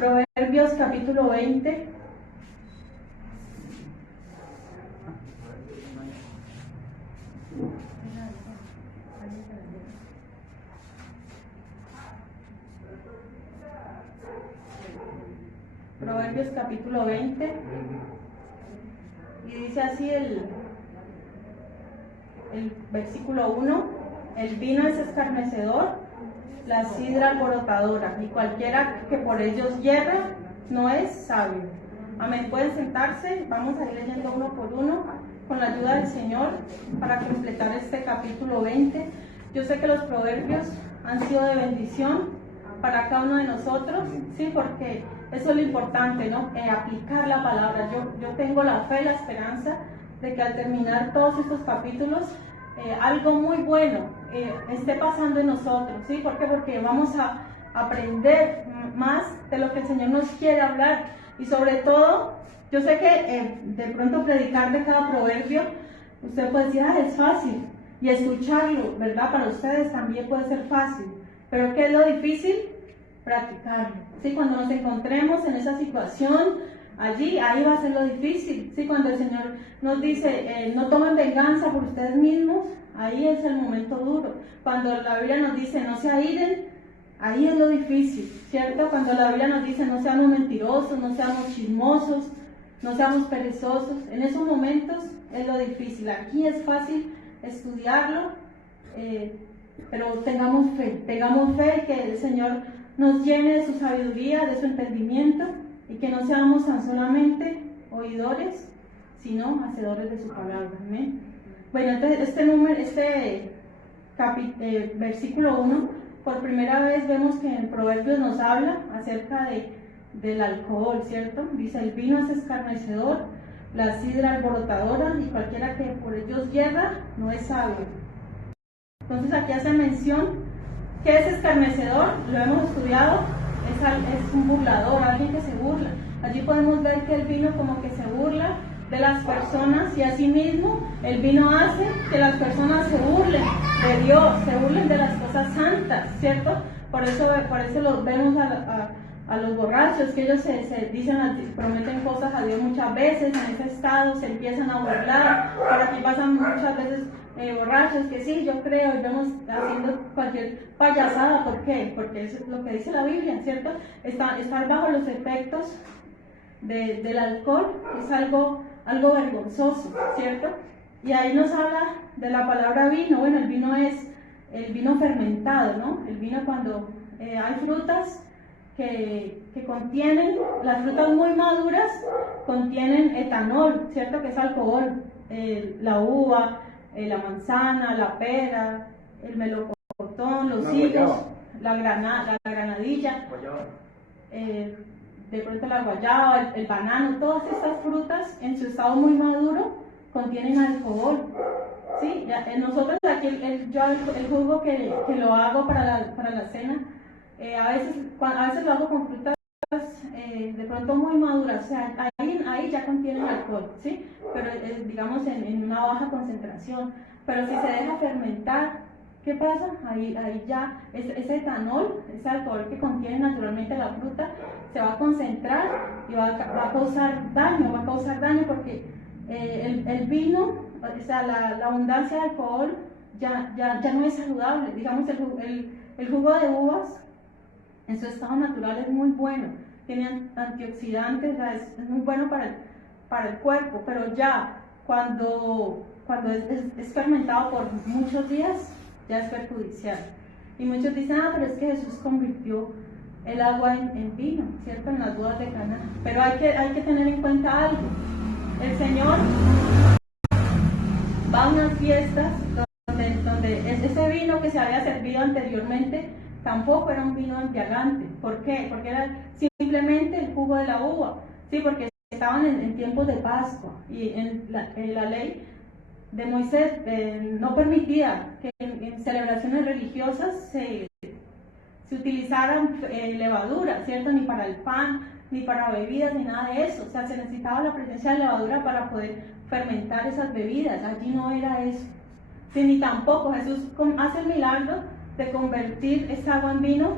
Proverbios capítulo 20. Proverbios capítulo 20. Y dice así el versículo 1: el vino es escarnecedor, la sidra alborotadora, y cualquiera que por ellos hierra no es sabio. Amén. Pueden sentarse, vamos a ir leyendo uno por uno con la ayuda del Señor para completar este capítulo 20. Yo sé que los proverbios han sido de bendición para cada uno de nosotros, sí, porque eso es lo importante, ¿no? Aplicar la palabra. Yo tengo la fe, la esperanza de que al terminar todos estos capítulos, algo muy bueno esté pasando en nosotros, ¿sí? ¿Por qué? Porque vamos a aprender más de lo que el Señor nos quiere hablar. Y sobre todo, yo sé que de pronto predicar de cada proverbio, usted puede decir, es fácil. Y escucharlo, ¿verdad? Para ustedes también puede ser fácil. Pero ¿qué es lo difícil? Practicarlo. ¿Sí? Cuando nos encontremos en esa situación, ahí va a ser lo difícil. ¿Sí? Cuando el Señor nos dice, no tomen venganza por ustedes mismos, ahí es el momento duro. Cuando la Biblia nos dice, no se airen, ahí es lo difícil, ¿cierto? Cuando la Biblia nos dice, no seamos mentirosos, no seamos chismosos, no seamos perezosos, en esos momentos es lo difícil. Aquí es fácil estudiarlo, pero tengamos fe que el Señor nos llene de su sabiduría, de su entendimiento, y que no seamos tan solamente oidores, sino hacedores de su palabra. ¿Amén? Bueno, entonces versículo 1, por primera vez vemos que en Proverbios nos habla acerca del alcohol, ¿cierto? Dice, el vino es escarnecedor, la sidra alborotadora, y cualquiera que por ellos hierra no es sabio. Entonces aquí hace mención, ¿qué es escarnecedor? Lo hemos estudiado, es un burlador, alguien que se burla. Allí podemos ver que el vino como que se burla de las personas, y asimismo el vino hace que las personas se burlen de Dios, se burlen de las cosas santas, ¿cierto? Por eso los vemos a los borrachos, que ellos se dicen, prometen cosas a Dios muchas veces, en ese estado se empiezan a burlar. Por aquí pasan muchas veces borrachos que sí, yo creo, y vamos haciendo cualquier payasada. ¿Por qué? Porque eso es lo que dice la Biblia, ¿cierto? Estar bajo los efectos del alcohol es algo vergonzoso, ¿cierto? Y ahí nos habla de la palabra vino. Bueno, el vino es el vino fermentado, ¿no? El vino cuando hay frutas que contienen, las frutas muy maduras contienen etanol, ¿cierto? Que es alcohol. La uva, la manzana, la pera, el melocotón, los higos, la granadilla, de pronto la guayaba, el banano, todas estas frutas en su estado muy maduro contienen alcohol. ¿Sí? Nosotros aquí, el jugo que lo hago para la cena, a veces lo hago con frutas de pronto muy maduras, o sea, ahí ya contienen alcohol, ¿sí? Pero digamos en una baja concentración. Pero si se deja fermentar, ¿qué pasa? Ahí ya ese etanol, ese alcohol que contiene naturalmente la fruta, se va a concentrar y va a causar daño, porque el vino, o sea, la abundancia de alcohol ya no es saludable. Digamos, el jugo de uvas en su estado natural es muy bueno, tiene antioxidantes, es muy bueno para el cuerpo, pero ya cuando es fermentado por muchos días, ya es perjudicial. Y muchos dicen, pero es que Jesús convirtió el agua en vino, ¿cierto? En las bodas de Caná. Pero hay que tener en cuenta algo. El Señor va a unas fiestas donde ese vino que se había servido anteriormente tampoco era un vino embriagante. ¿Por qué? Porque era simplemente el jugo de la uva. Sí, porque estaban en tiempos de Pascua, y en la ley de Moisés no permitía que en celebraciones religiosas se utilizaran levadura, ¿cierto? Ni para el pan, ni para bebidas, ni nada de eso. O sea, se necesitaba la presencia de levadura para poder fermentar esas bebidas. Allí no era eso. Sí, ni tampoco Jesús hace el milagro de convertir esa agua en vino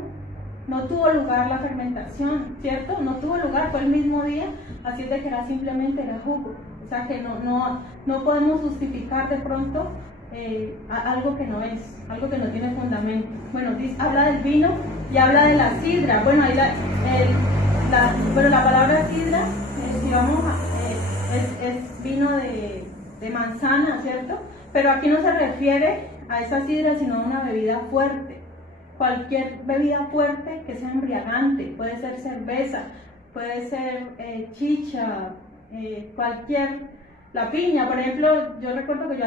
no tuvo lugar la fermentación, ¿cierto? No tuvo lugar, fue el mismo día, así es de que simplemente era jugo. O sea que no podemos justificar de pronto algo que no es, algo que no tiene fundamento. Bueno, habla del vino y habla de la sidra. Bueno, ahí la palabra sidra, es vino de manzana, ¿cierto? Pero aquí no se refiere a esa sidra, sino a una bebida fuerte. Cualquier bebida fuerte que sea embriagante, puede ser cerveza, puede ser chicha, la piña, por ejemplo, yo recuerdo que yo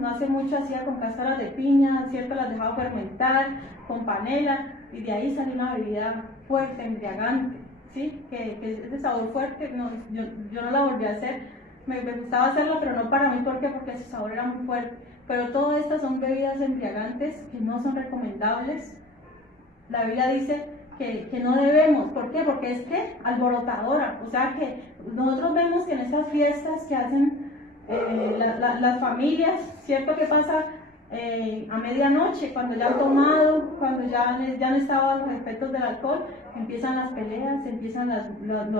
no hace mucho hacía con cáscaras de piña, ¿cierto? Las dejaba fermentar con panela y de ahí salió una bebida fuerte, embriagante, ¿sí? Que es de sabor fuerte. No, yo no la volví a hacer, me gustaba hacerla, pero no para mí, ¿por qué? Porque su sabor era muy fuerte. Pero todas estas son bebidas embriagantes que no son recomendables. La Biblia dice que no debemos, ¿por qué? Porque es que alborotadora, o sea que nosotros vemos que en estas fiestas que hacen las familias, ¿cierto? Que pasa a medianoche, cuando ya han tomado, cuando ya han estado a los efectos del alcohol, empiezan las peleas, empiezan las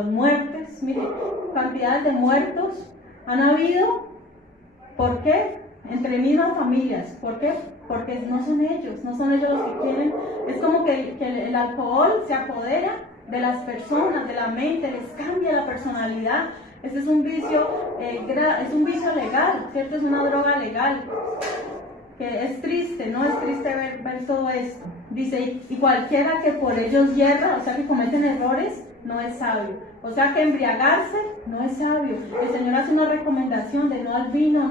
muertes. Mire, cantidades de muertos han habido. ¿Por qué? Entre mismas familias. ¿Por qué? Porque no son ellos los que quieren. Es como que el alcohol se apodera de las personas, de la mente, les cambia la personalidad. Este es un vicio, es un vicio legal, ¿cierto? Es una droga legal. Que es triste, ¿no? Es triste ver todo esto. Dice, y cualquiera que por ellos hierra, o sea que cometen errores, no es sabio. O sea que embriagarse no es sabio. El Señor hace una recomendación de no al vino,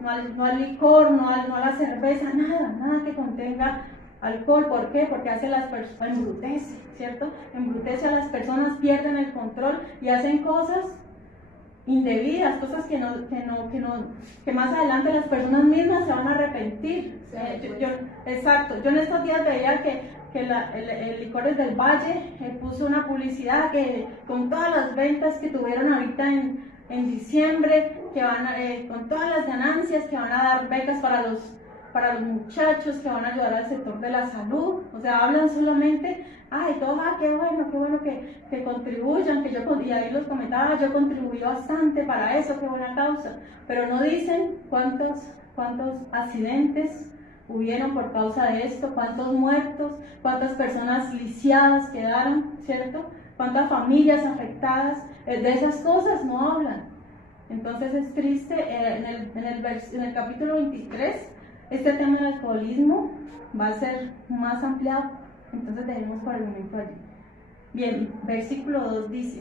no al licor, no a la cerveza, nada que contenga alcohol. ¿Por qué? Porque hace las personas, embrutece, ¿cierto? Embrutece a las personas, pierden el control y hacen cosas indebidas, cosas que más adelante las personas mismas se van a arrepentir. Exacto. Yo en estos días veía que el Licores del Valle puso una publicidad que con todas las ventas que tuvieron ahorita en diciembre, que con todas las ganancias, que van a dar becas para los muchachos, que van a ayudar al sector de la salud. O sea, hablan solamente, todos, qué bueno que contribuyan, y ahí los comentaba, yo contribuí bastante para eso, qué buena causa, pero no dicen cuántos accidentes hubieron por causa de esto, cuántos muertos, cuántas personas lisiadas quedaron, ¿cierto? Cuántas familias afectadas, de esas cosas no hablan. Entonces es triste. En el capítulo 23, este tema del alcoholismo va a ser más ampliado, entonces dejemos por el momento allí. Bien, versículo 2 dice,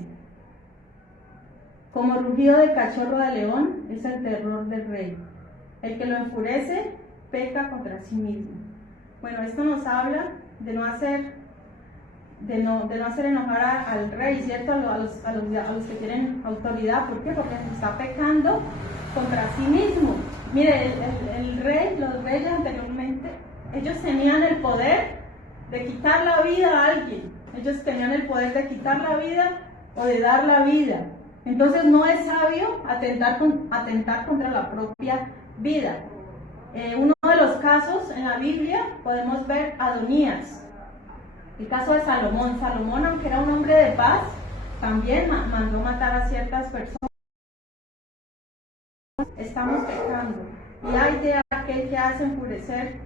como rugido de cachorro de león es el terror del rey, el que lo enfurece peca contra sí mismo. Bueno, esto nos habla de no hacer enojar al rey, ¿cierto? A los que tienen autoridad. ¿Por qué? Porque se está pecando contra sí mismo. Mire, los reyes anteriormente, ellos tenían el poder de quitar la vida a alguien. Ellos tenían el poder de quitar la vida o de dar la vida. Entonces no es sabio atentar contra la propia vida. Uno de los casos en la Biblia podemos ver a Adonías, el caso de Salomón. Salomón, aunque era un hombre de paz, también mandó matar a ciertas personas. Estamos pecando, y hay de aquel que hace enfurecer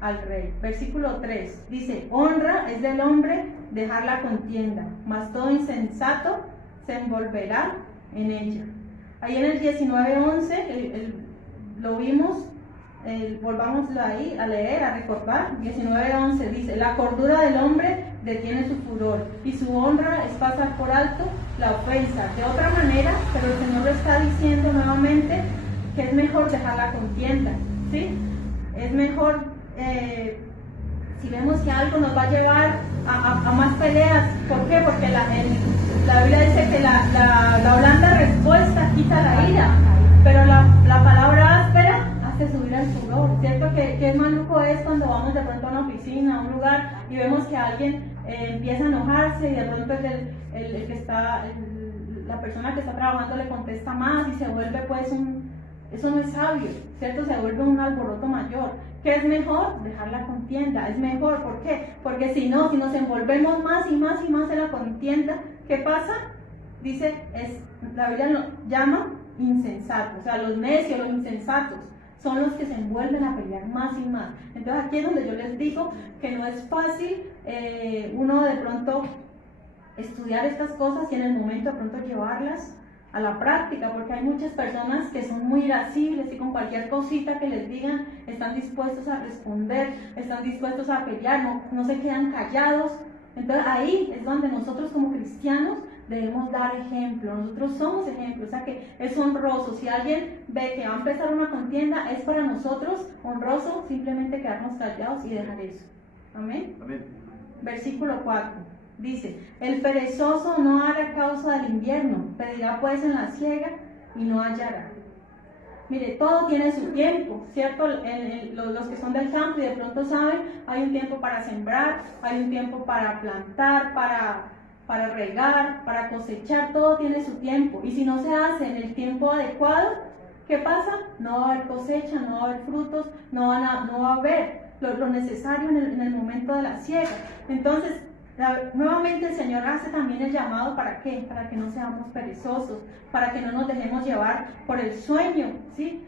al rey. Versículo 3 dice, honra es del hombre dejar la contienda, mas todo insensato se envolverá en ella. Ahí en el 19:11 lo vimos. Volvámoslo ahí a leer, a recordar. 19:11 dice, la cordura del hombre detiene su furor y su honra es pasar por alto la ofensa. De otra manera, pero el Señor lo está diciendo nuevamente que es mejor dejar la contienda, ¿sí? Es mejor, si vemos que algo nos va a llevar a más peleas. ¿Por qué? Porque la Biblia dice que la blanda respuesta quita la ira, pero la palabra áspera hace subir el furor, ¿cierto? Que maluco es cuando vamos de pronto a una oficina, a un lugar, y vemos que alguien empieza a enojarse y de pronto la persona que está trabajando le contesta más y se vuelve pues Eso no es sabio, ¿cierto? Se vuelve un alboroto mayor. ¿Qué es mejor? Dejar la contienda. Es mejor, ¿por qué? Porque si no, si nos envolvemos más y más y más en la contienda, ¿qué pasa? Dice, la Biblia lo llama insensatos, o sea, los necios, los insensatos, son los que se envuelven a pelear más y más. Entonces aquí es donde yo les digo que no es fácil uno de pronto estudiar estas cosas y en el momento de pronto llevarlas a la práctica, porque hay muchas personas que son muy irascibles y con cualquier cosita que les digan están dispuestos a responder, están dispuestos a pelear, no se quedan callados. Entonces ahí es donde nosotros como cristianos debemos dar ejemplo. Nosotros somos ejemplos, o sea que es honroso. Si alguien ve que va a empezar una contienda, es para nosotros honroso simplemente quedarnos callados y dejar eso. Amén. Amén. Versículo 4 dice: el perezoso no hará causa del invierno, pedirá pues en la siega y no hallará. Mire, todo tiene su tiempo, ¿cierto? Los que son del campo y de pronto saben, hay un tiempo para sembrar, hay un tiempo para plantar, para regar, para cosechar, todo tiene su tiempo. Y si no se hace en el tiempo adecuado, ¿qué pasa? No va a haber cosecha, no va a haber frutos, no va a haber lo necesario en el momento de la siega. Entonces, nuevamente el Señor hace también el llamado, ¿para qué? Para que no seamos perezosos, para que no nos dejemos llevar por el sueño, ¿sí?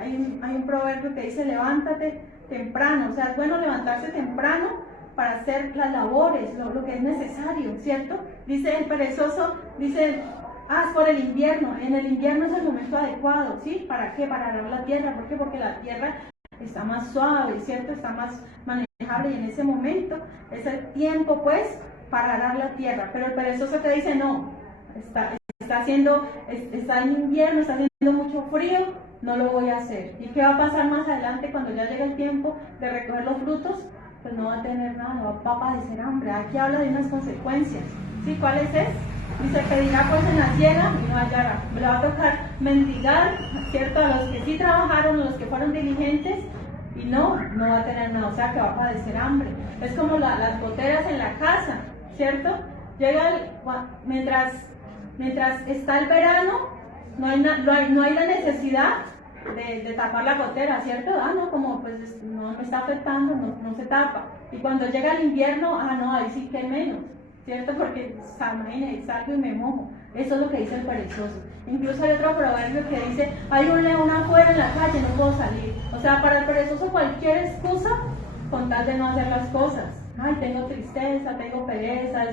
Hay un proverbio que dice: levántate temprano. O sea, es bueno levantarse temprano para hacer las labores, lo que es necesario, ¿cierto? Dice el perezoso, dice: es por el invierno. En el invierno es el momento adecuado, ¿sí? ¿Para qué? Para arar la tierra. ¿Por qué? Porque la tierra está más suave, ¿cierto? Está más manejable y en ese momento es el tiempo, pues, para arar la tierra. Pero el perezoso te dice: no, está en invierno, está haciendo mucho frío, no lo voy a hacer. ¿Y qué va a pasar más adelante cuando ya llegue el tiempo de recoger los frutos? Pues no va a tener nada, no va a padecer hambre. Aquí habla de unas consecuencias, ¿sí? ¿Cuáles es? Dice: pedirá pues en la siega y no hallará. Le va a tocar mendigar, ¿cierto? A los que sí trabajaron, a los que fueron diligentes, y no va a tener nada, o sea que va a padecer hambre. Es como las goteras en la casa, ¿cierto? Mientras está el verano, no hay la necesidad de tapar la gotera, ¿cierto? No, como pues no me está afectando, no se tapa. Y cuando llega el invierno, no, ahí sí que menos, ¿cierto? Porque salgo y me mojo. Eso es lo que dice el perezoso. Incluso hay otro proverbio que dice: hay un león afuera en la calle, no puedo salir. O sea, para el perezoso cualquier excusa con tal de no hacer las cosas. Ay, tengo tristeza, tengo pereza,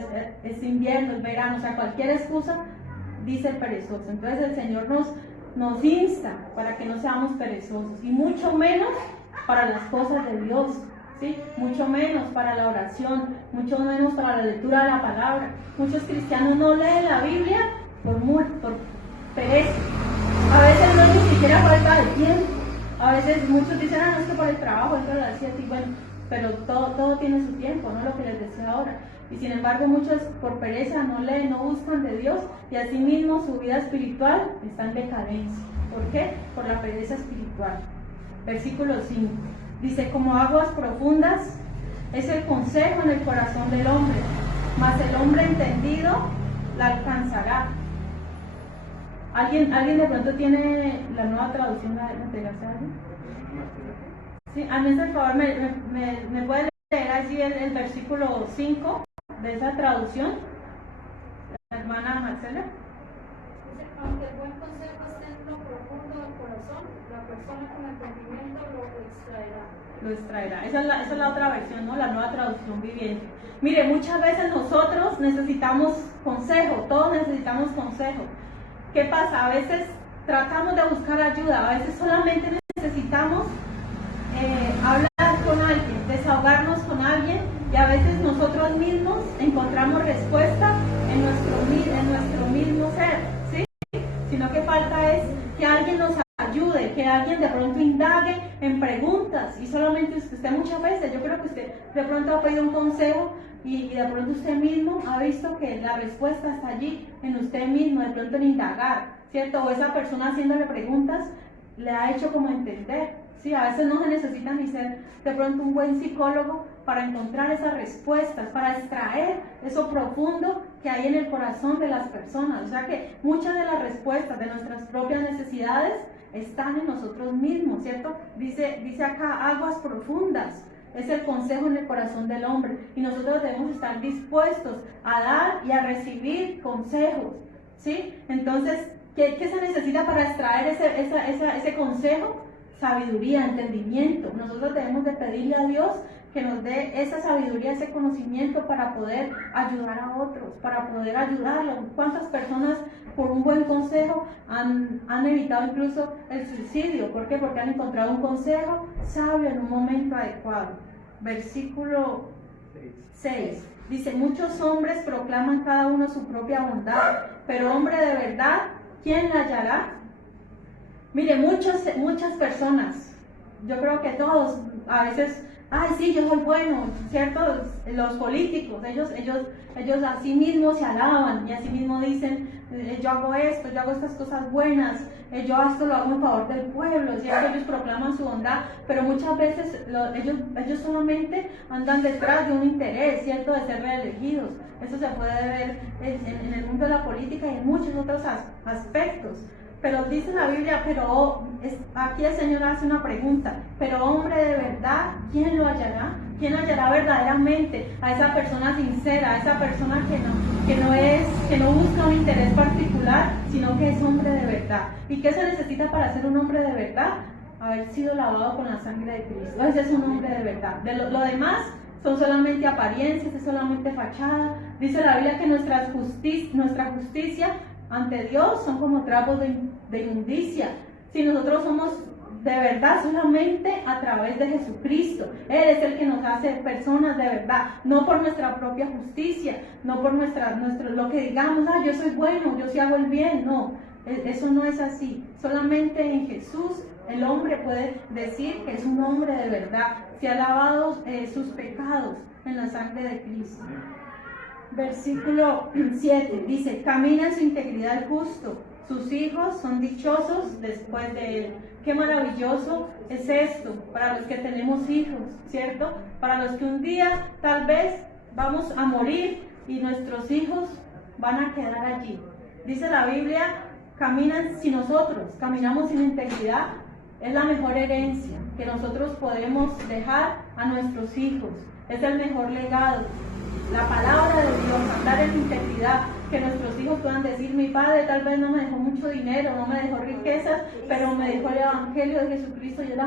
es invierno, es verano, o sea, cualquier excusa, dice el perezoso. Entonces el Señor nos insta para que no seamos perezosos, y mucho menos para las cosas de Dios, ¿sí? Mucho menos para la oración, mucho menos para la lectura de la palabra. Muchos cristianos no leen la Biblia por pereza. A veces no, ni siquiera falta de tiempo. A veces muchos dicen: no, es que por el trabajo entro a las 7, y bueno, pero todo tiene su tiempo, no lo que les decía ahora. Y sin embargo muchos por pereza no leen, no buscan de Dios, y asimismo su vida espiritual está en decadencia. ¿Por qué? Por la pereza espiritual. Versículo 5 dice: como aguas profundas es el consejo en el corazón del hombre, mas el hombre entendido la alcanzará. ¿Alguien de pronto tiene la Nueva Traducción de la Salle? Sí, a mí, por favor, me puede leer allí el versículo 5 de esa traducción, la hermana Marcela. Dice: aunque el buen consejo esté en lo profundo del corazón, la persona con entendimiento lo extraerá. Esa es la otra versión, ¿no? La Nueva Traducción Viviente. Mire, muchas veces nosotros necesitamos consejo, todos necesitamos consejo. ¿Qué pasa? A veces tratamos de buscar ayuda, a veces solamente necesitamos hablar con alguien, desahogarnos con alguien, y a veces nosotros mismos encontramos respuesta en nuestro mismo ser, ¿sí? Sino que falta es que alguien nos ayude, que alguien de pronto indague en preguntas, y solamente usted muchas veces, yo creo que usted de pronto ha pedido un consejo y de pronto usted mismo ha visto que la respuesta está allí en usted mismo, de pronto en indagar, ¿cierto? O esa persona haciéndole preguntas le ha hecho como entender, ¿sí? A veces no se necesita ni ser de pronto un buen psicólogo para encontrar esas respuestas, para extraer eso profundo que hay en el corazón de las personas. O sea que muchas de las respuestas de nuestras propias necesidades están en nosotros mismos, ¿cierto? Dice acá, aguas profundas. Es el consejo en el corazón del hombre. Y nosotros debemos estar dispuestos a dar y a recibir consejos, ¿sí? Entonces, ¿qué se necesita para extraer ese consejo? Sabiduría, entendimiento. Nosotros debemos de pedirle a Dios que nos dé esa sabiduría, ese conocimiento para poder ayudar a otros, para poder ayudarlos. ¿Cuántas personas por un buen consejo han evitado incluso el suicidio? ¿Por qué? Porque han encontrado un consejo sabio en un momento adecuado. Versículo 6. Dice, muchos hombres proclaman cada uno su propia bondad, pero hombre de verdad, ¿quién la hallará? Mire, muchas personas, yo creo que todos, a veces, ay sí, yo soy bueno, ¿cierto? Los políticos, ellos a sí mismos se alaban y a sí mismos dicen, yo hago esto, yo hago estas cosas buenas, yo esto lo hago en favor del pueblo, ¿cierto? Ellos proclaman su bondad, pero muchas veces ellos solamente andan detrás de un interés, ¿cierto? De ser reelegidos. Eso se puede ver en el mundo de la política y en muchos otros aspectos. Pero dice la Biblia, aquí el Señor hace una pregunta, pero hombre de verdad, ¿quién lo hallará? ¿Quién hallará verdaderamente a esa persona sincera, a esa persona que no busca un interés particular, sino que es hombre de verdad? ¿Y qué se necesita para ser un hombre de verdad? Haber sido lavado con la sangre de Cristo. Ese es un hombre de verdad. Lo demás son solamente apariencias, es solamente fachada. Dice la Biblia que nuestra justicia ante Dios son como trapos de inmundicia. Si nosotros somos de verdad solamente a través de Jesucristo, Él es el que nos hace personas de verdad, no por nuestra propia justicia, no por lo que digamos, yo soy bueno, yo sí hago el bien, no, eso no es así. Solamente en Jesús el hombre puede decir que es un hombre de verdad, se ha lavado sus pecados en la sangre de Cristo. Versículo 7 dice, camina en su integridad el justo, sus hijos son dichosos después de él. Qué maravilloso es esto para los que tenemos hijos, ¿cierto? Para los que un día tal vez vamos a morir y nuestros hijos van a quedar allí. Dice la Biblia, si nosotros caminamos sin integridad, es la mejor herencia que nosotros podemos dejar a nuestros hijos, es el mejor legado. La palabra de Dios, andar en integridad, que nuestros hijos puedan decir, mi padre tal vez no me dejó mucho dinero, no me dejó riquezas, pero me dejó el Evangelio de Jesucristo y es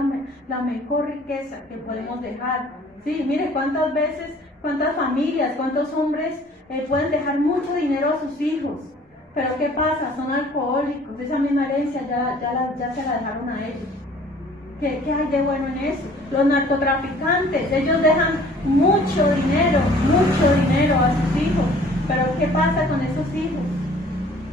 la mejor riqueza que podemos dejar. Sí, mire cuántas veces, cuántas familias, cuántos hombres pueden dejar mucho dinero a sus hijos, pero ¿qué pasa? Son alcohólicos, esa misma herencia ya se la dejaron a ellos. ¿Qué hay de bueno en eso? Los narcotraficantes, ellos dejan mucho dinero a sus hijos, pero ¿qué pasa con esos hijos?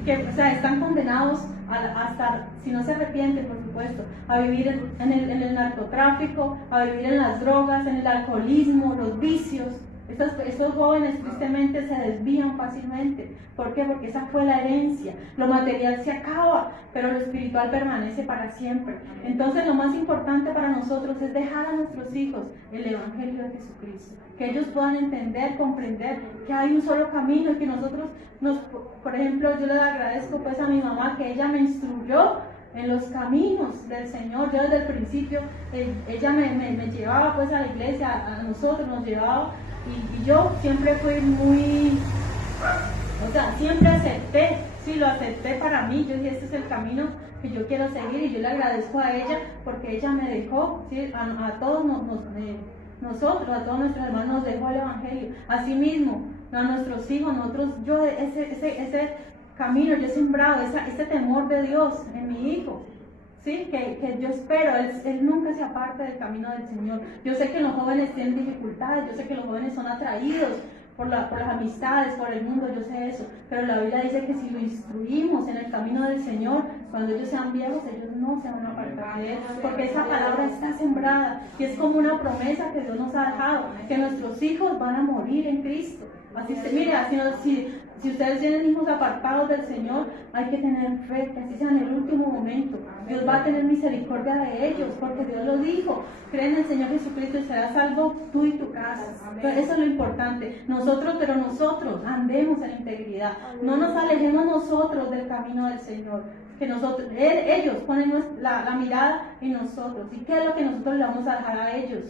Están condenados hasta, si no se arrepienten, por supuesto, a vivir en el narcotráfico, a vivir en las drogas, en el alcoholismo, los vicios. Estos jóvenes tristemente se desvían fácilmente. ¿Por qué? Porque esa fue la herencia. Lo material se acaba, pero lo espiritual permanece para siempre. Entonces lo más importante para nosotros es dejar a nuestros hijos el Evangelio de Jesucristo. Que ellos puedan entender, comprender que hay un solo camino y que nosotros, por ejemplo, yo le agradezco pues a mi mamá que ella me instruyó en los caminos del Señor. Yo desde el principio, ella me llevaba pues a la iglesia, a nosotros nos llevaba. Y yo siempre fui siempre acepté, lo acepté para mí. Yo dije, este es el camino que yo quiero seguir y yo le agradezco a ella porque ella me dejó, ¿sí? A todos nosotros, a todos nuestros hermanos nos dejó el Evangelio. Asimismo, a nuestros hijos, ese camino, yo he sembrado ese temor de Dios en mi hijo. Sí, que yo espero, él nunca se aparte del camino del Señor. Yo sé que los jóvenes tienen dificultades, yo sé que los jóvenes son atraídos por las amistades, por el mundo, yo sé eso, pero la Biblia dice que si lo instruimos en el camino del Señor, cuando ellos sean viejos, ellos no se van a apartar de él, porque esa palabra está sembrada, y es como una promesa que Dios nos ha dejado, que nuestros hijos van a morir en Cristo. Así mire, si ustedes tienen hijos apartados del Señor, hay que tener fe, que así sea en el último momento. Dios va a tener misericordia de ellos, porque Dios lo dijo. Cree en el Señor Jesucristo y serás salvo tú y tu casa. Entonces, eso es lo importante. Pero nosotros andemos en integridad. No nos alejemos nosotros del camino del Señor. Que ellos ponen la mirada en nosotros. ¿Y qué es lo que nosotros le vamos a dejar a ellos?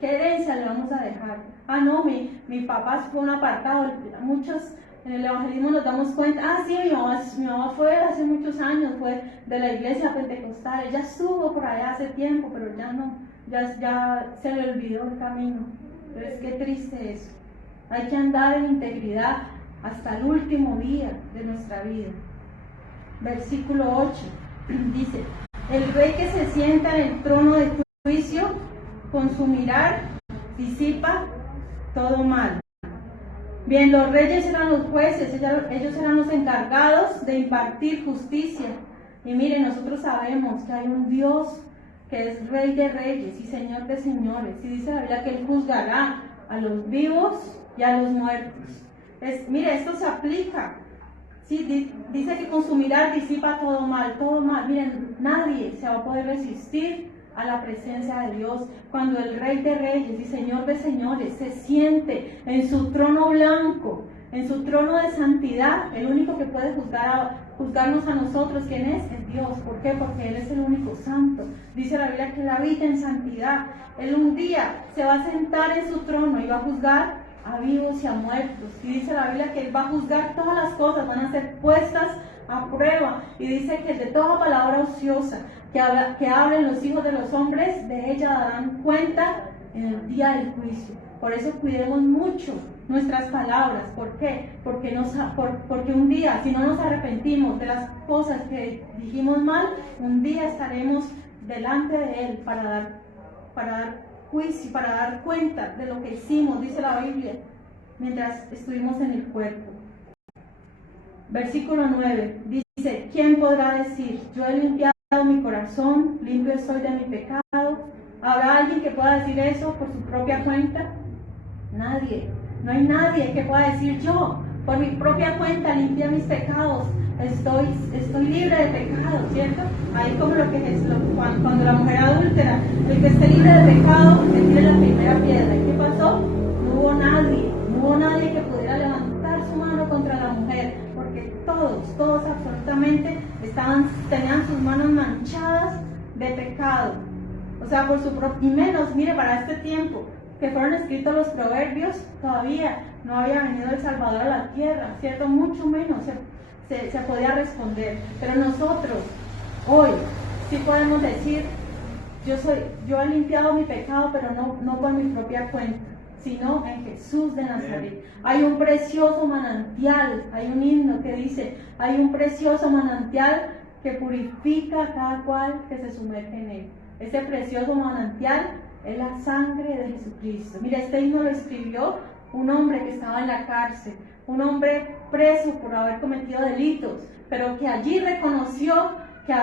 ¿Qué herencia le vamos a dejar? No, mi papá fue un apartado. Muchos en el evangelismo nos damos cuenta, sí, mi mamá fue hace muchos años, fue de la iglesia pentecostal, ella estuvo por allá hace tiempo, pero ya no, ya se le olvidó el camino. Entonces, qué triste eso. Hay que andar en integridad hasta el último día de nuestra vida. Versículo 8 dice: el rey que se sienta en el trono de juicio, con su mirar disipa todo mal. Bien, los reyes eran los jueces, ellos eran los encargados de impartir justicia. Y miren, nosotros sabemos que hay un Dios que es Rey de reyes y Señor de señores. Y dice la Biblia que Él juzgará a los vivos y a los muertos. Mire, esto se aplica. Sí, dice que con su mirar disipa todo mal, todo mal. Miren, nadie se va a poder resistir a la presencia de Dios cuando el Rey de reyes y Señor de señores se siente en su trono blanco, en su trono de santidad. El único que puede juzgarnos a nosotros, ¿quién es? Es Dios. ¿Por qué? Porque Él es el único santo. Dice la Biblia que Él habita en santidad. Él un día se va a sentar en su trono y va a juzgar a vivos y a muertos. Y dice la Biblia que Él va a juzgar todas las cosas, van a ser puestas a prueba. Y dice que de toda palabra ociosa que hablen los hijos de los hombres, de ella darán cuenta en el día del juicio. Por eso cuidemos mucho nuestras palabras. ¿Por qué? Porque un día, si no nos arrepentimos de las cosas que dijimos mal, un día estaremos delante de Él para dar juicio, para dar cuenta de lo que hicimos, dice la Biblia, mientras estuvimos en el cuerpo. Versículo 9 dice: ¿quién podrá decir, yo he limpiado mi corazón, limpio estoy de mi pecado? ¿Habrá alguien que pueda decir eso por su propia cuenta? Nadie. No hay nadie que pueda decir, yo por mi propia cuenta limpié mis pecados, estoy libre de pecado, ¿cierto? Ahí como lo que es cuando la mujer adúltera, el que esté libre de pecado, que tire la primera piedra. ¿Y qué pasó? No hubo nadie que pudiera levantar su mano contra la mujer, porque todos absolutamente tenían sus manos manchadas de pecado. O sea, por su propio, y menos, mire, para este tiempo que fueron escritos los proverbios, todavía no había venido el Salvador a la tierra, ¿cierto? Mucho menos se podía responder. Pero nosotros, hoy, sí podemos decir, yo he limpiado mi pecado, pero no por mi propia cuenta, sino en Jesús de Nazaret. Hay un precioso manantial, hay un himno que dice, hay un precioso manantial que purifica a cada cual que se sumerge en él. Ese precioso manantial es la sangre de Jesucristo. Mira, este himno lo escribió un hombre que estaba en la cárcel, un hombre preso por haber cometido delitos, pero que allí reconoció que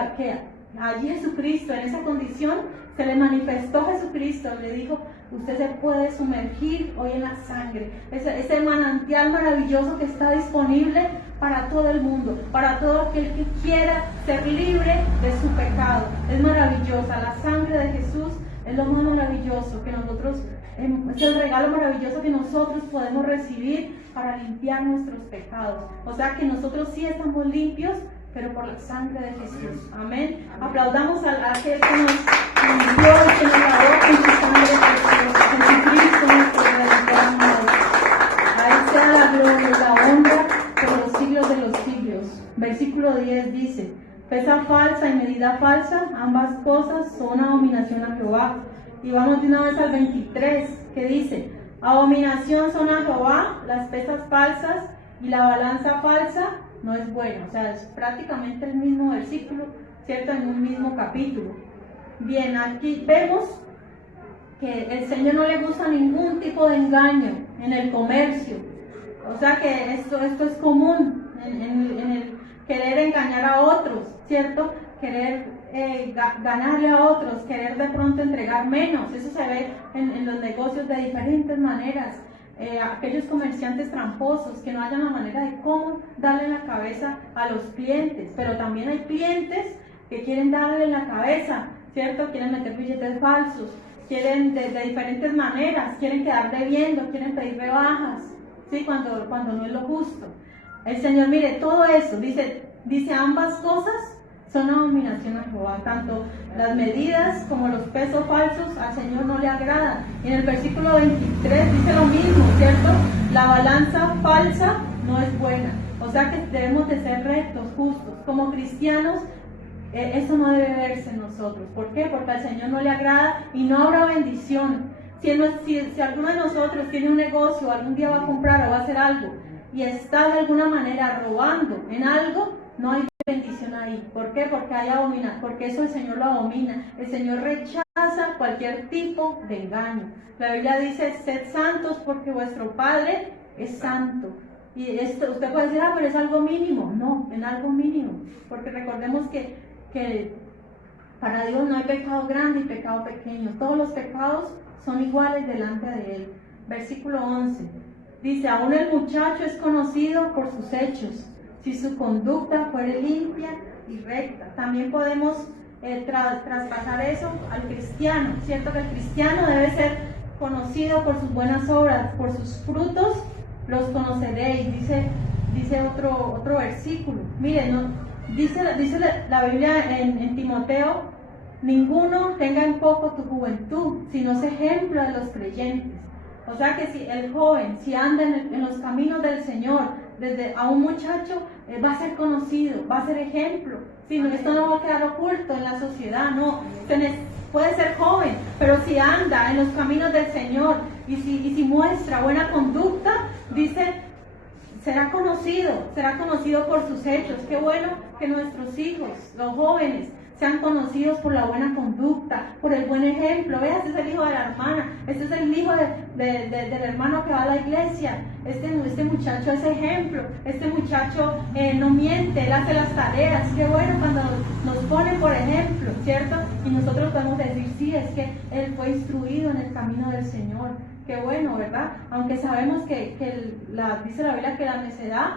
allí Jesucristo, en esa condición, se le manifestó Jesucristo, le dijo, usted se puede sumergir hoy en la sangre, ese manantial maravilloso que está disponible para todo el mundo, para todo aquel que quiera ser libre de su pecado. Es maravillosa, la sangre de Jesús es lo más maravilloso que nosotros, es el regalo maravilloso que nosotros podemos recibir para limpiar nuestros pecados. O sea que nosotros sí estamos limpios, pero por la sangre de Jesús. Amén. Aplaudamos a aquel que nos limpió y que nos lavó con su sangre preciosa. Jesucristo nuestro Redentor. Ahí sea la gloria y la honra por los siglos de los siglos. Versículo 10 dice: pesa falsa y medida falsa, ambas cosas son abominación a Jehová. Y vamos de una vez al 23, que dice: abominación son a Jehová las pesas falsas y la balanza falsa no es buena. O sea, es prácticamente el mismo versículo, ¿cierto? En un mismo capítulo. Bien, aquí vemos que el Señor no le gusta ningún tipo de engaño en el comercio. O sea que esto es común en el querer engañar a otros, ¿cierto? ganarle a otros, querer de pronto entregar menos. Eso se ve en los negocios de diferentes maneras. Aquellos comerciantes tramposos que no hayan la manera de cómo darle la cabeza a los clientes, pero también hay clientes que quieren darle la cabeza, ¿cierto? Quieren meter billetes falsos, quieren de diferentes maneras, quieren quedar debiendo, quieren pedir rebajas, ¿sí? Cuando no es lo justo. El Señor, mire, todo eso, dice ambas cosas son abominación a Jehová, tanto las medidas como los pesos falsos al Señor no le agradan. Y en el versículo 23 dice lo mismo, ¿cierto? La balanza falsa no es buena, o sea que debemos de ser rectos, justos. Como cristianos, eso no debe verse en nosotros. ¿Por qué? Porque al Señor no le agrada y no habrá bendición. Si alguno de nosotros tiene un negocio, algún día va a comprar o va a hacer algo y está de alguna manera robando en algo, no hay bendición ahí. ¿Por qué? Porque hay abominación, porque eso el Señor lo abomina. El Señor rechaza cualquier tipo de engaño. La Biblia dice: sed santos porque vuestro Padre es santo. Y esto, usted puede decir, pero es algo mínimo. No, en algo mínimo. Porque recordemos que para Dios no hay pecado grande y pecado pequeño. Todos los pecados son iguales delante de Él. Versículo 11. Dice: aún el muchacho es conocido por sus hechos, si su conducta fuere limpia y recta. También podemos traspasar eso al cristiano, ¿cierto? Que el cristiano debe ser conocido por sus buenas obras, por sus frutos los conoceréis, dice otro versículo. Miren, dice la Biblia en Timoteo: ninguno tenga en poco tu juventud, sino es ejemplo de los creyentes. O sea que si el joven, si anda en los caminos del Señor, desde a un muchacho, va a ser conocido, va a ser ejemplo. Si no, esto no va a quedar oculto en la sociedad, no. Puede ser joven, pero si anda en los caminos del Señor y si muestra buena conducta, dice, será conocido por sus hechos. Qué bueno que nuestros hijos, los jóvenes, sean conocidos por la buena conducta, por el buen ejemplo. Vea, este es el hijo de la hermana, este es el hijo del hermano que va a la iglesia. Este muchacho es ejemplo, este muchacho no miente, él hace las tareas. Qué bueno cuando nos ponen por ejemplo, ¿cierto? Y nosotros podemos decir, sí, es que él fue instruido en el camino del Señor. Qué bueno, ¿verdad? Aunque sabemos que dice la Biblia que la necedad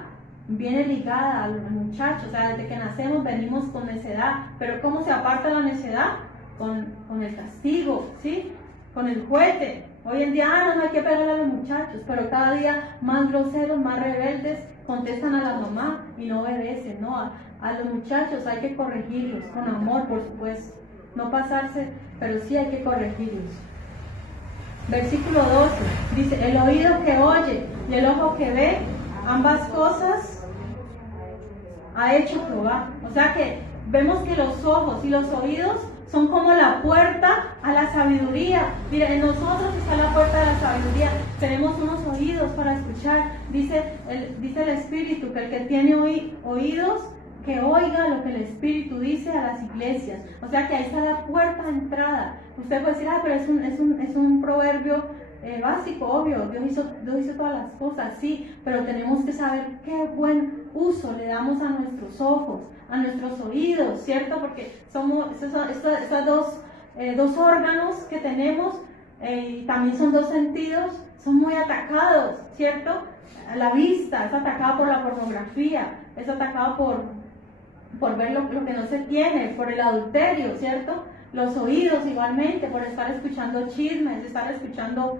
viene ligada al muchacho, o sea, desde que nacemos venimos con necedad, pero ¿cómo se aparta la necedad? Con el castigo, ¿sí? Con el juguete. Hoy en día, no hay que pegarle a los muchachos, pero cada día más groseros, más rebeldes, contestan a la mamá y no obedecen, ¿no? A los muchachos hay que corregirlos, con amor, por supuesto, no pasarse, pero sí hay que corregirlos. Versículo 12, dice, el oído que oye y el ojo que ve, ambas cosas ha hecho Jehová. O sea que vemos que los ojos y los oídos son como la puerta a la sabiduría. Mira, en nosotros está la puerta de la sabiduría. Tenemos unos oídos para escuchar. Dice el Espíritu que el que tiene oídos, que oiga lo que el Espíritu dice a las iglesias. O sea que ahí está la puerta de entrada. Usted puede decir, pero es un proverbio básico, obvio. Dios hizo todas las cosas, sí, pero tenemos que saber qué buen uso le damos a nuestros ojos, a nuestros oídos, ¿cierto? Porque somos estos dos órganos que tenemos, y también son dos sentidos, son muy atacados, ¿cierto? La vista es atacada por la pornografía, es atacada por ver lo que no se tiene, por el adulterio, ¿cierto? Los oídos igualmente, por estar escuchando chismes, estar escuchando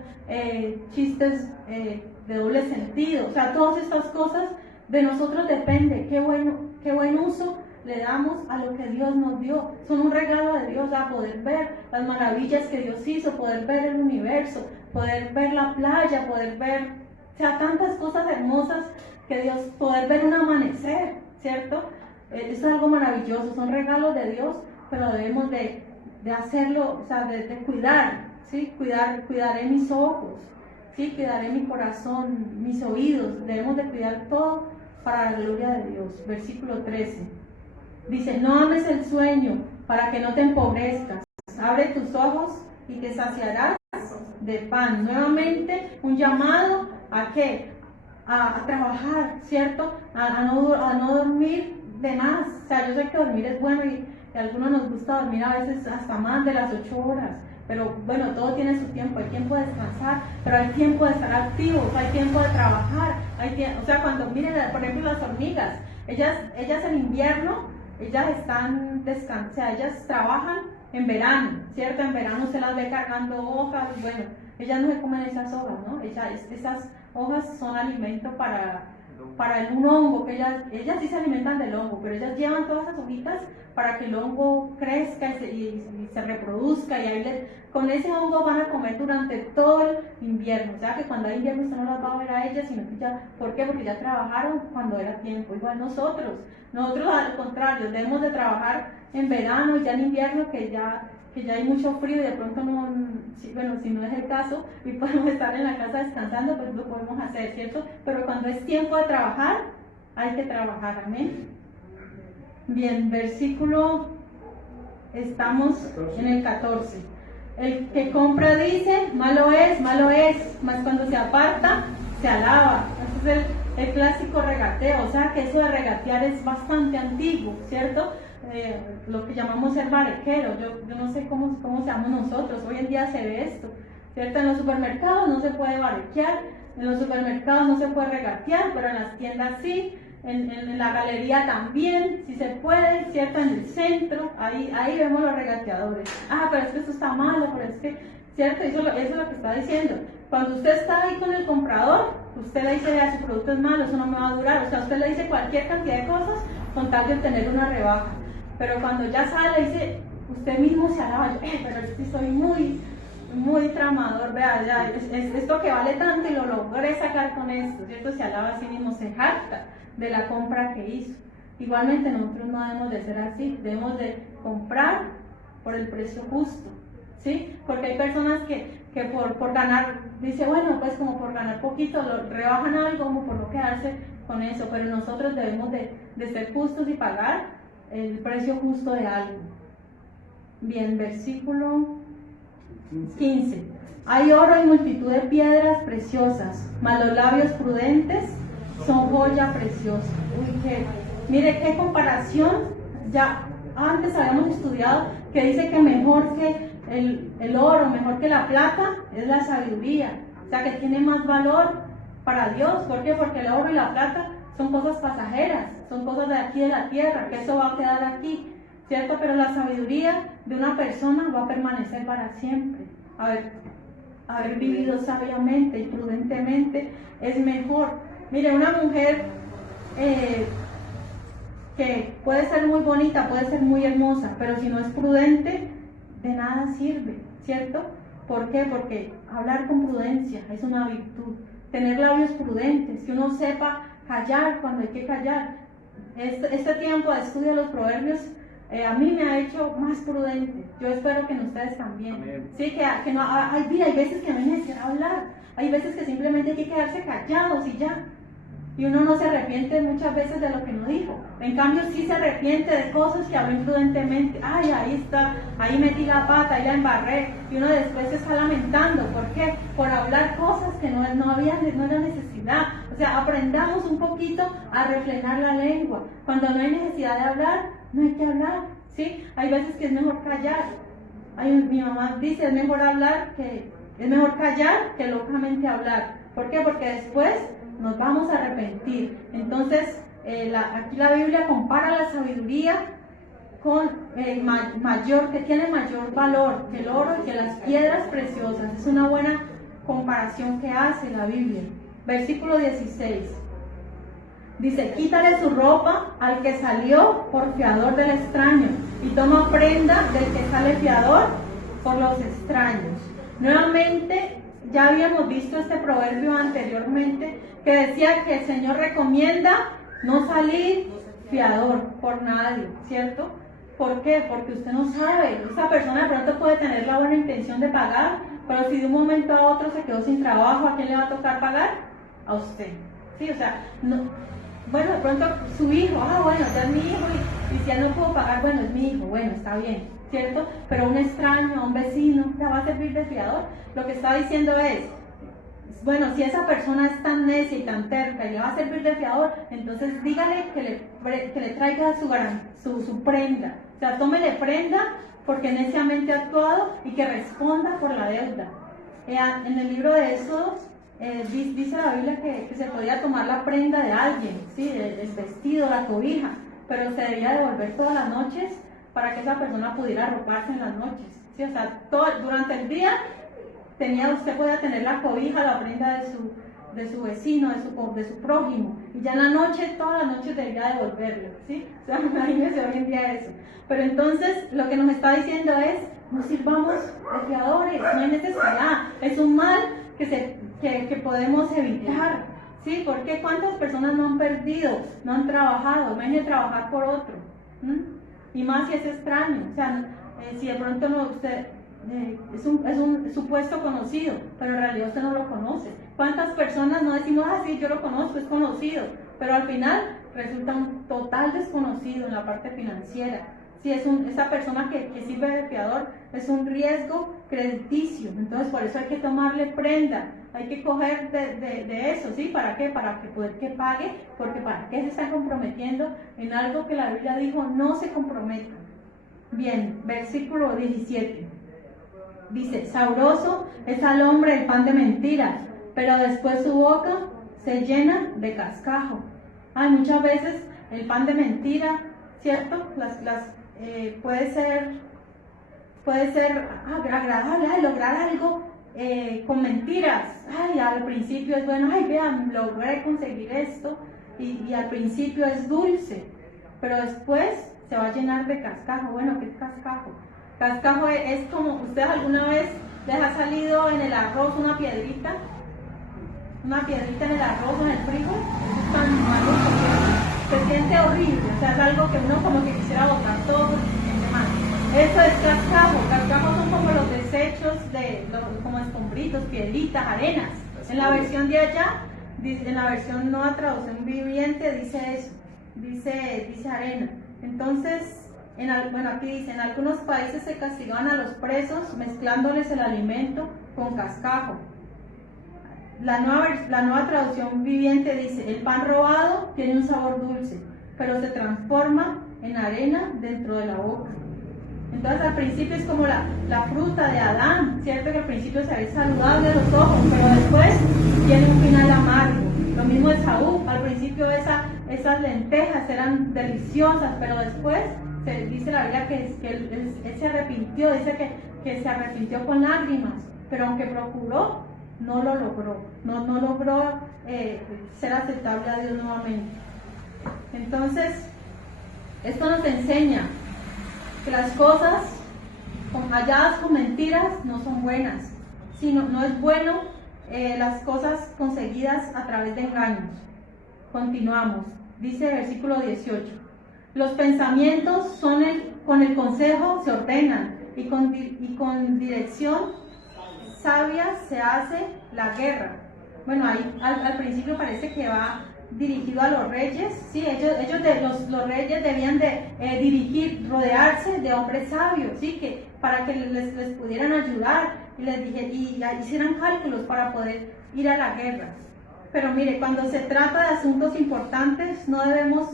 chistes de doble sentido. O sea, todas estas cosas de nosotros depende. Qué buen uso le damos a lo que Dios nos dio. Son un regalo de Dios, a poder ver las maravillas que Dios hizo, poder ver el universo, poder ver la playa, poder ver, o sea, tantas cosas hermosas que Dios, poder ver un amanecer, ¿cierto? Eso es algo maravilloso, son regalos de Dios, pero debemos de hacerlo, o sea, de cuidar, ¿sí? Cuidaré mis ojos, ¿sí? Cuidaré mi corazón, mis oídos, debemos de cuidar todo para la gloria de Dios. Versículo 13, dice, no ames el sueño para que no te empobrezcas, abre tus ojos y te saciarás de pan. Nuevamente, un llamado ¿a qué? A trabajar, ¿cierto? A no dormir de más. O sea, yo sé que dormir es bueno que a algunos nos gusta dormir a veces hasta más de las 8 horas. Pero bueno, todo tiene su tiempo, hay tiempo de descansar, pero hay tiempo de estar activos, hay tiempo de trabajar, o sea, cuando miren, por ejemplo, las hormigas, ellas en invierno, ellas están descansadas, ellas trabajan en verano, ¿cierto? En verano se las ve cargando hojas, bueno, ellas no se comen esas hojas, ¿no? Esas hojas son alimento para un hongo, que ellas sí se alimentan del hongo, pero ellas llevan todas esas hojitas para que el hongo crezca y se reproduzca, y ahí con ese hongo van a comer durante todo el invierno. O sea que cuando hay invierno usted no las va a ver a ellas, sino que ya, ¿por qué? Porque ya trabajaron cuando era tiempo. Igual nosotros al contrario, debemos de trabajar en verano y ya en invierno que ya hay mucho frío y de pronto si no es el caso y podemos estar en la casa descansando, pues lo podemos hacer, ¿cierto? Pero cuando es tiempo de trabajar, hay que trabajar, amén. Bien, estamos en el 14. El que compra dice, malo es, mas cuando se aparta, se alaba. Ese es el clásico regateo, o sea que eso de regatear es bastante antiguo, ¿cierto? Lo que llamamos ser barequero, yo no sé cómo se llama nosotros, hoy en día se ve esto, ¿cierto? En los supermercados no se puede barequear, en los supermercados no se puede regatear, pero en las tiendas sí, en la galería también, si se puede, ¿cierto? En el centro, ahí vemos los regateadores. Pero es que esto está malo, pero es que, ¿cierto? Eso es lo que está diciendo. Cuando usted está ahí con el comprador, usted le dice, vea, su producto es malo, eso no me va a durar, o sea, usted le dice cualquier cantidad de cosas con tal de obtener una rebaja. Pero cuando ya sale, dice, usted mismo se alaba, pero es que soy muy tramador, vea, ya, es esto que vale tanto y lo logré sacar con esto, ¿cierto? Se alaba a sí mismo, se jacta de la compra que hizo. Igualmente nosotros no debemos de ser así, debemos de comprar por el precio justo, ¿sí? Porque hay personas que por ganar, dice, bueno, pues como por ganar poquito, lo rebajan algo como por no quedarse con eso, pero nosotros debemos de ser justos y pagar el precio justo de algo. Bien, versículo 15. Hay oro y multitud de piedras preciosas, mas los labios prudentes son joya preciosa. Mire qué comparación. Ya antes habíamos estudiado que dice que mejor que el oro, mejor que la plata es la sabiduría, o sea que tiene más valor para Dios. ¿Por qué? Porque el oro y la plata son cosas pasajeras, son cosas de aquí de la tierra, que eso va a quedar aquí, ¿cierto? Pero la sabiduría de una persona va a permanecer para siempre. Haber vivido sabiamente y prudentemente es mejor. Mire, una mujer que puede ser muy bonita, puede ser muy hermosa, pero si no es prudente, de nada sirve, ¿cierto? ¿Por qué? Porque hablar con prudencia es una virtud. Tener labios prudentes, que uno sepa callar cuando hay que callar. Este tiempo de estudio de los proverbios a mí me ha hecho más prudente. Yo espero que en ustedes también. Amén. Sí, que no, hay veces que no hay necesidad de hablar. Hay veces que simplemente hay que quedarse callados y ya. Y uno no se arrepiente muchas veces de lo que no dijo. En cambio, sí se arrepiente de cosas que habló imprudentemente. Ahí está, ahí metí la pata, ahí la embarré. Y uno después se está lamentando. ¿Por qué? Por hablar cosas que no era necesidad. O sea, aprendamos un poquito a refrenar la lengua. Cuando no hay necesidad de hablar, no hay que hablar. ¿Sí? Hay veces que es mejor callar. Mi mamá dice, es mejor callar que locamente hablar. ¿Por qué? Porque después nos vamos a arrepentir. Entonces, aquí la Biblia compara la sabiduría con que tiene mayor valor que el oro y que las piedras preciosas. Es una buena comparación que hace la Biblia. Versículo 16. Dice, quítale su ropa al que salió por fiador del extraño y toma prenda del que sale fiador por los extraños. Nuevamente, ya habíamos visto este proverbio anteriormente que decía que el Señor recomienda no salir fiador por nadie, ¿cierto? ¿Por qué? Porque usted no sabe, esa persona de pronto puede tener la buena intención de pagar, pero si de un momento a otro se quedó sin trabajo, ¿a quién le va a tocar pagar? A usted, ¿sí? O sea, bueno, de pronto su hijo, bueno, ya es mi hijo y si ya no puedo pagar, bueno, es mi hijo, bueno, está bien, ¿cierto? Pero un extraño, un vecino, ¿te va a servir de fiador? Lo que está diciendo es, bueno, si esa persona es tan necia y tan terca y le va a servir de fiador, entonces dígale que le traiga su prenda. O sea, tómele prenda porque neciamente ha actuado y que responda por la deuda. En el libro de Éxodos dice la Biblia que se podía tomar la prenda de alguien, ¿sí? El vestido, la cobija, pero se debía devolver todas las noches para que esa persona pudiera arroparse en las noches, ¿sí? O sea, durante el día usted podía tener la cobija, la prenda de su vecino, de su prójimo, y ya en la noche, todas las noches debía devolverlo, ¿sí? O sea, imagínense hoy en día eso. Pero entonces lo que nos está diciendo es: no sirvamos de fiadores, no hay necesidad, es un mal que podemos evitar, ¿sí? Porque ¿cuántas personas no han perdido, no han trabajado, ven a trabajar por otro? Y más si es extraño, o sea, si de pronto usted es un supuesto conocido, pero en realidad usted no lo conoce. ¿Cuántas personas no decimos, sí, yo lo conozco, es conocido, pero al final resulta un total desconocido en la parte financiera? Si esa persona que sirve de fiador es un riesgo crediticio, entonces por eso hay que tomarle prenda, hay que coger de eso, ¿sí? ¿Para qué? Para que poder que pague, porque ¿para qué se está comprometiendo en algo que la Biblia dijo no se comprometa? Bien, versículo 17. Dice: sabroso es al hombre el pan de mentiras, pero después su boca se llena de cascajo. Muchas veces el pan de mentira, ¿cierto? Puede ser agradable, lograr algo con mentiras. Al principio es bueno, vean, logré conseguir esto, y al principio es dulce, pero después se va a llenar de cascajo. Bueno, ¿qué es cascajo? Cascajo es como, ¿ustedes alguna vez les ha salido en el arroz una piedrita en el arroz o en el frijol? Eso es tan maluco que se siente horrible, o sea, es algo que uno como que quisiera botar todo porque se siente mal. Eso es cascajo. Cascajos son como los desechos como escombritos, piedritas, arenas. En la versión de allá, en la versión Nueva Traducción Viviente, dice eso, dice arena. Entonces, aquí dice: en algunos países se castigaban a los presos mezclándoles el alimento con cascajo. La nueva Traducción Viviente dice: el pan robado tiene un sabor dulce, pero se transforma en arena dentro de la boca. Entonces al principio es como la fruta de Adán, ¿cierto? Que al principio se ve saludable a los ojos, pero después tiene un final amargo. Lo mismo de Saúl, al principio esas lentejas eran deliciosas, pero después dice la Biblia que él se arrepintió, dice que se arrepintió con lágrimas, pero aunque procuró, no lo logró, no logró ser aceptable a Dios nuevamente. Entonces, esto nos enseña que las cosas halladas con mentiras no son buenas, sino no es bueno las cosas conseguidas a través de engaños. Continuamos, dice el versículo 18: los pensamientos con el consejo se ordenan, y con dirección sabia se hace la guerra. Bueno, ahí al principio parece que va dirigido a los reyes, ¿sí? Los reyes debían de rodearse de hombres sabios, ¿sí? Para que les pudieran ayudar y hicieran cálculos para poder ir a la guerra. Pero mire, cuando se trata de asuntos importantes, no debemos,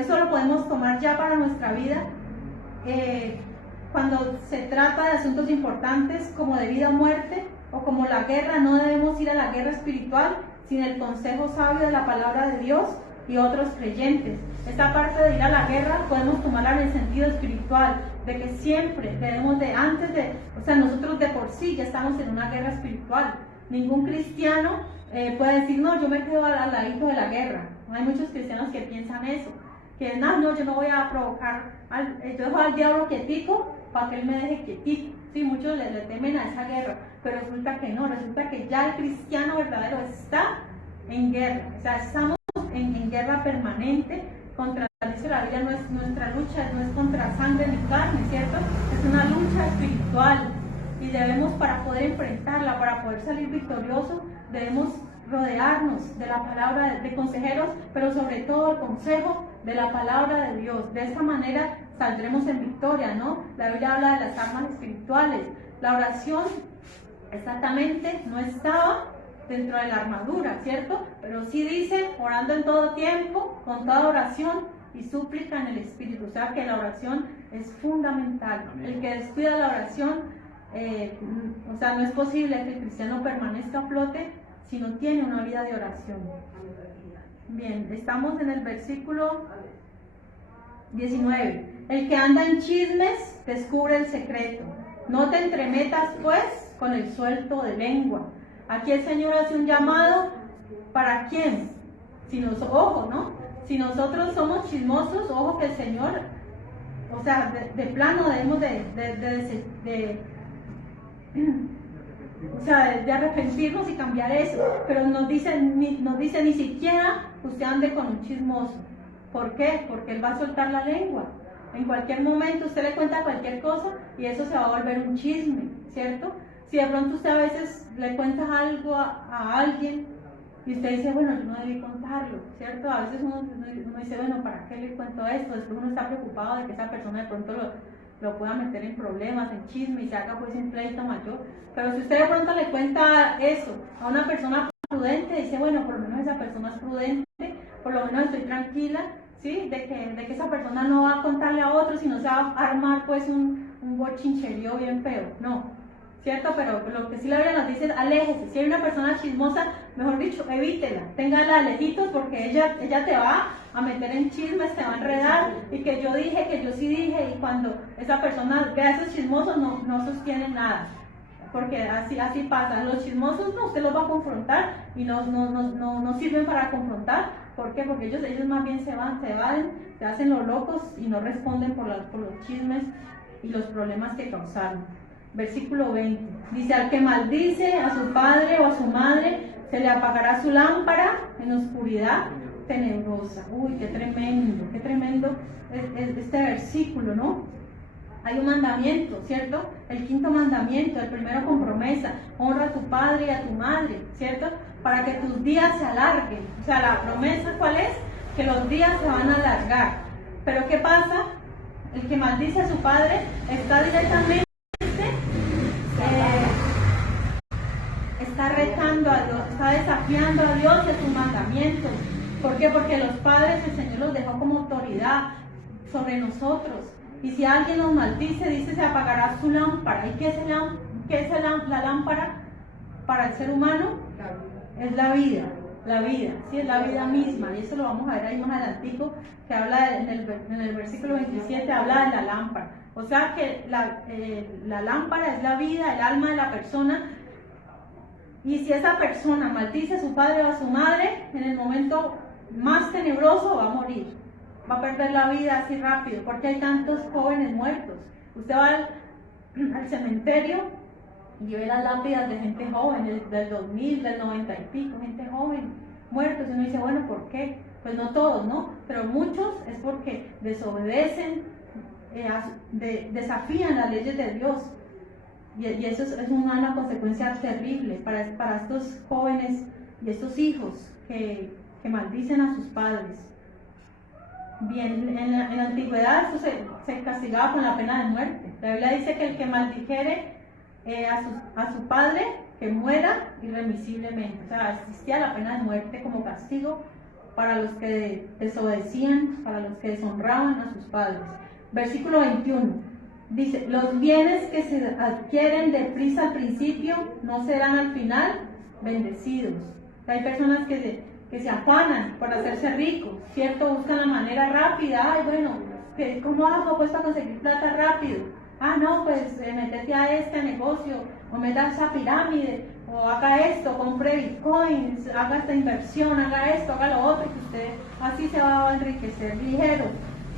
eso lo podemos tomar ya para nuestra vida. Cuando se trata de asuntos importantes como de vida o muerte, o como la guerra, no debemos ir a la guerra espiritual sin el consejo sabio de la palabra de Dios y otros creyentes. Esta parte de ir a la guerra podemos tomarla en el sentido espiritual, de que siempre debemos nosotros de por sí ya estamos en una guerra espiritual. Ningún cristiano puede decir: no, yo me quedo al ladito de la guerra. Hay muchos cristianos que piensan eso, que no, yo no voy a provocar, yo dejo al diablo quietico para que él me deje quietico. Sí, muchos le temen a esa guerra, pero resulta que no, resulta que ya el cristiano verdadero está en guerra, o sea, estamos en guerra permanente contra, dice la Biblia, nuestra lucha no es contra sangre ni carne, ¿cierto? Es una lucha espiritual, y debemos, para poder enfrentarla, para poder salir victoriosos, debemos rodearnos de la palabra de consejeros, pero sobre todo el consejo de la palabra de Dios. De esta manera saldremos en victoria, ¿no? La Biblia habla de las armas espirituales. La oración exactamente no estaba dentro de la armadura, ¿cierto? Pero sí dice: orando en todo tiempo, con toda oración y súplica en el Espíritu. O sea que la oración es fundamental. El que descuida la oración, o sea, no es posible que el cristiano permanezca a flote si no tiene una vida de oración. Bien, estamos en el versículo 19. El que anda en chismes descubre el secreto. No te entremetas pues con el suelto de lengua. Aquí el Señor hace un llamado. ¿Para quién? Ojo, ¿no? Si nosotros somos chismosos, ojo que el Señor, o sea, de plano debemos de arrepentirnos y cambiar eso. Pero nos dice ni siquiera usted ande con un chismoso. ¿Por qué? Porque él va a soltar la lengua. En cualquier momento usted le cuenta cualquier cosa y eso se va a volver un chisme, ¿cierto? Si de pronto usted a veces le cuenta algo a alguien y usted dice, bueno, yo no debí contarlo, ¿cierto? A veces uno dice, bueno, ¿para qué le cuento esto? Después uno está preocupado de que esa persona de pronto lo pueda meter en problemas, en chisme y se haga pues un pleito mayor. Pero si usted de pronto le cuenta eso a una persona prudente, dice, bueno, por lo menos esa persona es prudente, por lo menos estoy tranquila, ¿sí? De que esa persona no va a contarle a otros, sino se va a armar pues un bochincherío bien feo, no, ¿cierto? Pero lo que sí la Biblia nos dice es aléjese. Si hay una persona chismosa, mejor dicho, evítela, téngala lejitos, porque ella te va a meter en chismes, te va a enredar, y que yo dije, que yo sí dije, y cuando esa persona ve a esos chismosos no sostienen nada, porque así pasa. Los chismosos no, usted los va a confrontar y no sirven para confrontar. ¿Por qué? Porque ellos más bien se evaden, se hacen los locos y no responden por los chismes y los problemas que causaron. Versículo 20, dice, al que maldice a su padre o a su madre, se le apagará su lámpara en oscuridad tenebrosa. Uy, qué tremendo es este versículo, ¿no? Hay un mandamiento, ¿cierto? El quinto mandamiento, el primero con promesa, honra a tu padre y a tu madre, ¿cierto? Para que tus días se alarguen. O sea, la promesa, ¿cuál es? Que los días se van a alargar. Pero ¿qué pasa? El que maldice a su padre está directamente está retando a Dios, está desafiando a Dios de sus mandamientos. ¿Por qué? Porque los padres el Señor los dejó como autoridad sobre nosotros. Y si alguien nos maldice, dice, se apagará su lámpara. ¿Y qué es la lámpara para el ser humano? Es la vida, sí, es la vida misma. Y eso lo vamos a ver ahí más adelantico, que habla en el versículo 27, habla de la lámpara. O sea que la lámpara es la vida, el alma de la persona. Y si esa persona maldice a su padre o a su madre, en el momento más tenebroso va a morir. Va a perder la vida así rápido, porque hay tantos jóvenes muertos. Usted va al cementerio y ve las lápidas de gente joven, del 2000, del 90 y pico, gente joven, muertos. Y uno dice, bueno, ¿por qué? Pues no todos, ¿no? Pero muchos es porque desobedecen, desafían las leyes de Dios. Y eso es una consecuencia terrible para estos jóvenes y estos hijos que maldicen a sus padres. Bien, en la antigüedad eso se castigaba con la pena de muerte. La Biblia dice que el que maldijere a su padre, que muera irremisiblemente. O sea, existía la pena de muerte como castigo para los que desobedecían, para los que deshonraban a sus padres. Versículo 21. Dice, los bienes que se adquieren deprisa al principio no serán al final bendecidos. Hay personas que se afanan por hacerse ricos, ¿cierto? Buscan la manera rápida. Ay, bueno, ¿cómo hago pues para conseguir plata rápido? Ah, no, pues métete a este negocio, o meta a esa pirámide, o haga esto, compre bitcoins, haga esta inversión, haga esto, haga lo otro, que usted así se va a enriquecer ligero.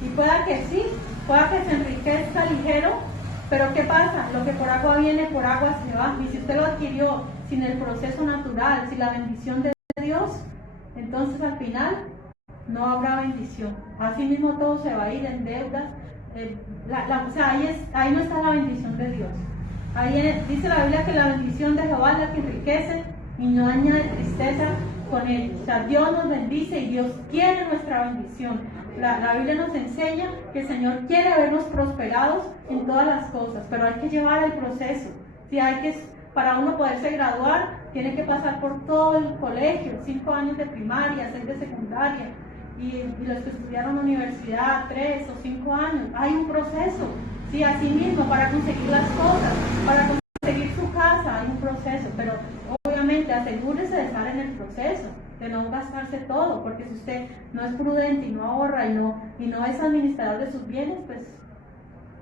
Y pueda que sí, pueda que se enriquezca ligero, pero ¿qué pasa? Lo que por agua viene, por agua se va. Y si usted lo adquirió sin el proceso natural, sin la bendición de Dios, entonces al final no habrá bendición. Así mismo todo se va a ir en deudas. O sea, ahí no está la bendición de Dios. Dice la Biblia que la bendición de Jehová es la que enriquece y no añade tristeza con ello. O sea, Dios nos bendice y Dios quiere nuestra bendición. La Biblia nos enseña que el Señor quiere vernos prosperados en todas las cosas, pero hay que llevar el proceso. ¿Sí? Para uno poderse graduar, tiene que pasar por todo el colegio, 5 años de primaria, 6 de secundaria, y los que estudiaron universidad 3 o 5 años, hay un proceso, sí, así mismo, para conseguir las cosas, para conseguir su casa, hay un proceso, pero obviamente asegúrese de estar en el proceso, de no gastarse todo, porque si usted no es prudente y no ahorra y no es administrador de sus bienes, pues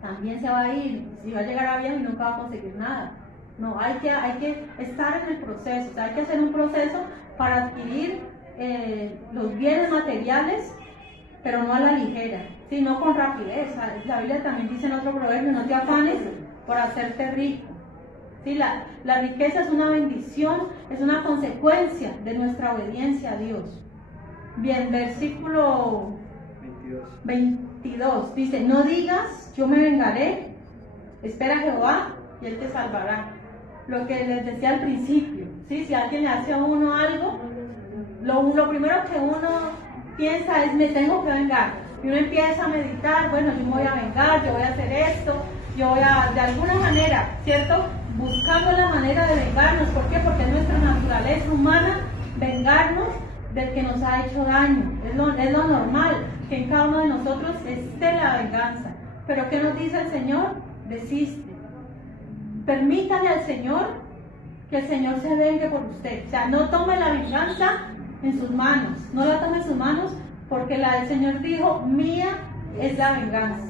también se va a ir, y va a llegar a bien y nunca va a conseguir nada. No, hay que estar en el proceso, o sea, hay que hacer un proceso para adquirir los bienes materiales, pero no a la ligera, ¿sí? No con rapidez. La Biblia también dice en otro proverbio, no te afanes por hacerte rico. ¿Sí? La riqueza es una bendición, es una consecuencia de nuestra obediencia a Dios. Bien, versículo 22 dice, no digas, yo me vengaré, espera a Jehová y Él te salvará. Lo que les decía al principio, ¿sí? Si alguien le hace a uno algo, lo primero que uno piensa es, me tengo que vengar. Y uno empieza a meditar, bueno, yo me voy a vengar, yo voy a hacer esto, yo voy a, de alguna manera, ¿cierto? Buscando la manera de vengarnos. ¿Por qué? Porque es nuestra naturaleza humana vengarnos del que nos ha hecho daño. Es lo normal, que en cada uno de nosotros esté la venganza. Pero ¿qué nos dice el Señor? Desiste. Permítale al Señor que el Señor se vengue por usted. O sea, no tome la venganza en sus manos. No la tome en sus manos, porque el Señor dijo, mía es la venganza.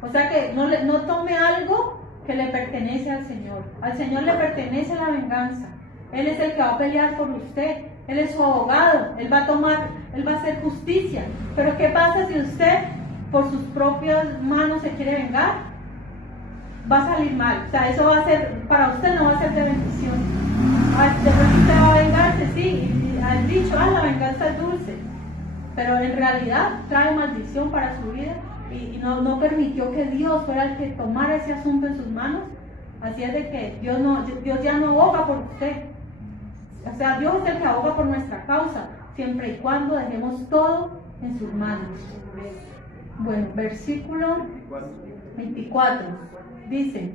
O sea que no tome algo que le pertenece al Señor. Al Señor le pertenece la venganza. Él es el que va a pelear por usted. Él es su abogado. Él va a hacer justicia. Pero ¿qué pasa si usted por sus propias manos se quiere vengar? Va a salir mal. O sea, eso va a ser, para usted no va a ser de bendición. De pronto usted va a vengarse, sí, y al dicho, la venganza es dulce. Pero en realidad trae maldición para su vida y no permitió que Dios fuera el que tomara ese asunto en sus manos. Así es de que Dios ya no aboga por usted. O sea, Dios es el que aboga por nuestra causa, siempre y cuando dejemos todo en sus manos. Bueno, versículo 24 dice,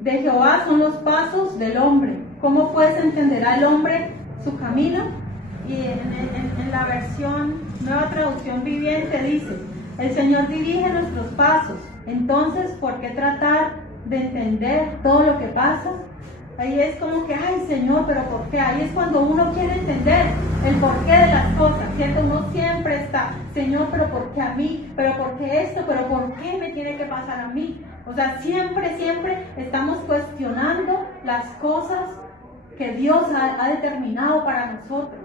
de Jehová son los pasos del hombre. ¿Cómo pues entenderá el hombre su camino? Y en la versión Nueva Traducción Viviente dice, el Señor dirige nuestros pasos. Entonces, ¿por qué tratar de entender todo lo que pasa? Ahí es como que, ay Señor, pero ¿por qué? Ahí es cuando uno quiere entender el porqué de las cosas, ¿cierto? Uno siempre está, Señor, pero ¿por qué a mí? ¿Pero por qué esto? ¿Pero por qué me tiene que pasar a mí? O sea, siempre estamos cuestionando las cosas que Dios ha determinado para nosotros.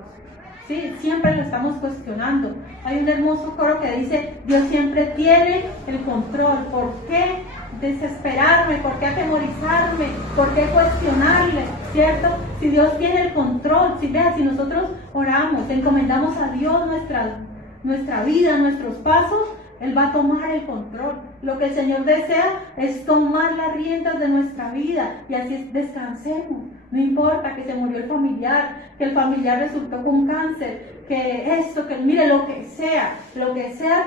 Sí, siempre lo estamos cuestionando. Hay un hermoso coro que dice, Dios siempre tiene el control. ¿Por qué desesperarme? ¿Por qué atemorizarme? ¿Por qué cuestionarle? ¿Cierto? Si Dios tiene el control, si nosotros oramos, encomendamos a Dios nuestra vida, nuestros pasos, Él va a tomar el control. Lo que el Señor desea es tomar las riendas de nuestra vida y así descansemos. No importa que se murió el familiar, que el familiar resultó con cáncer, que esto, que mire, lo que sea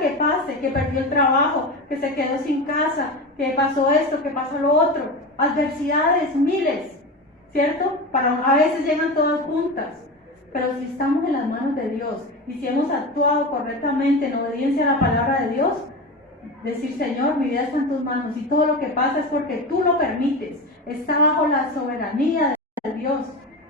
que pase, que perdió el trabajo, que se quedó sin casa, que pasó esto, que pasó lo otro. Adversidades, miles, ¿cierto? A veces llegan todas juntas. Pero si estamos en las manos de Dios y si hemos actuado correctamente en obediencia a la palabra de Dios, decir, Señor, mi vida está en tus manos y todo lo que pasa es porque tú lo permites. Está bajo la soberanía de Dios,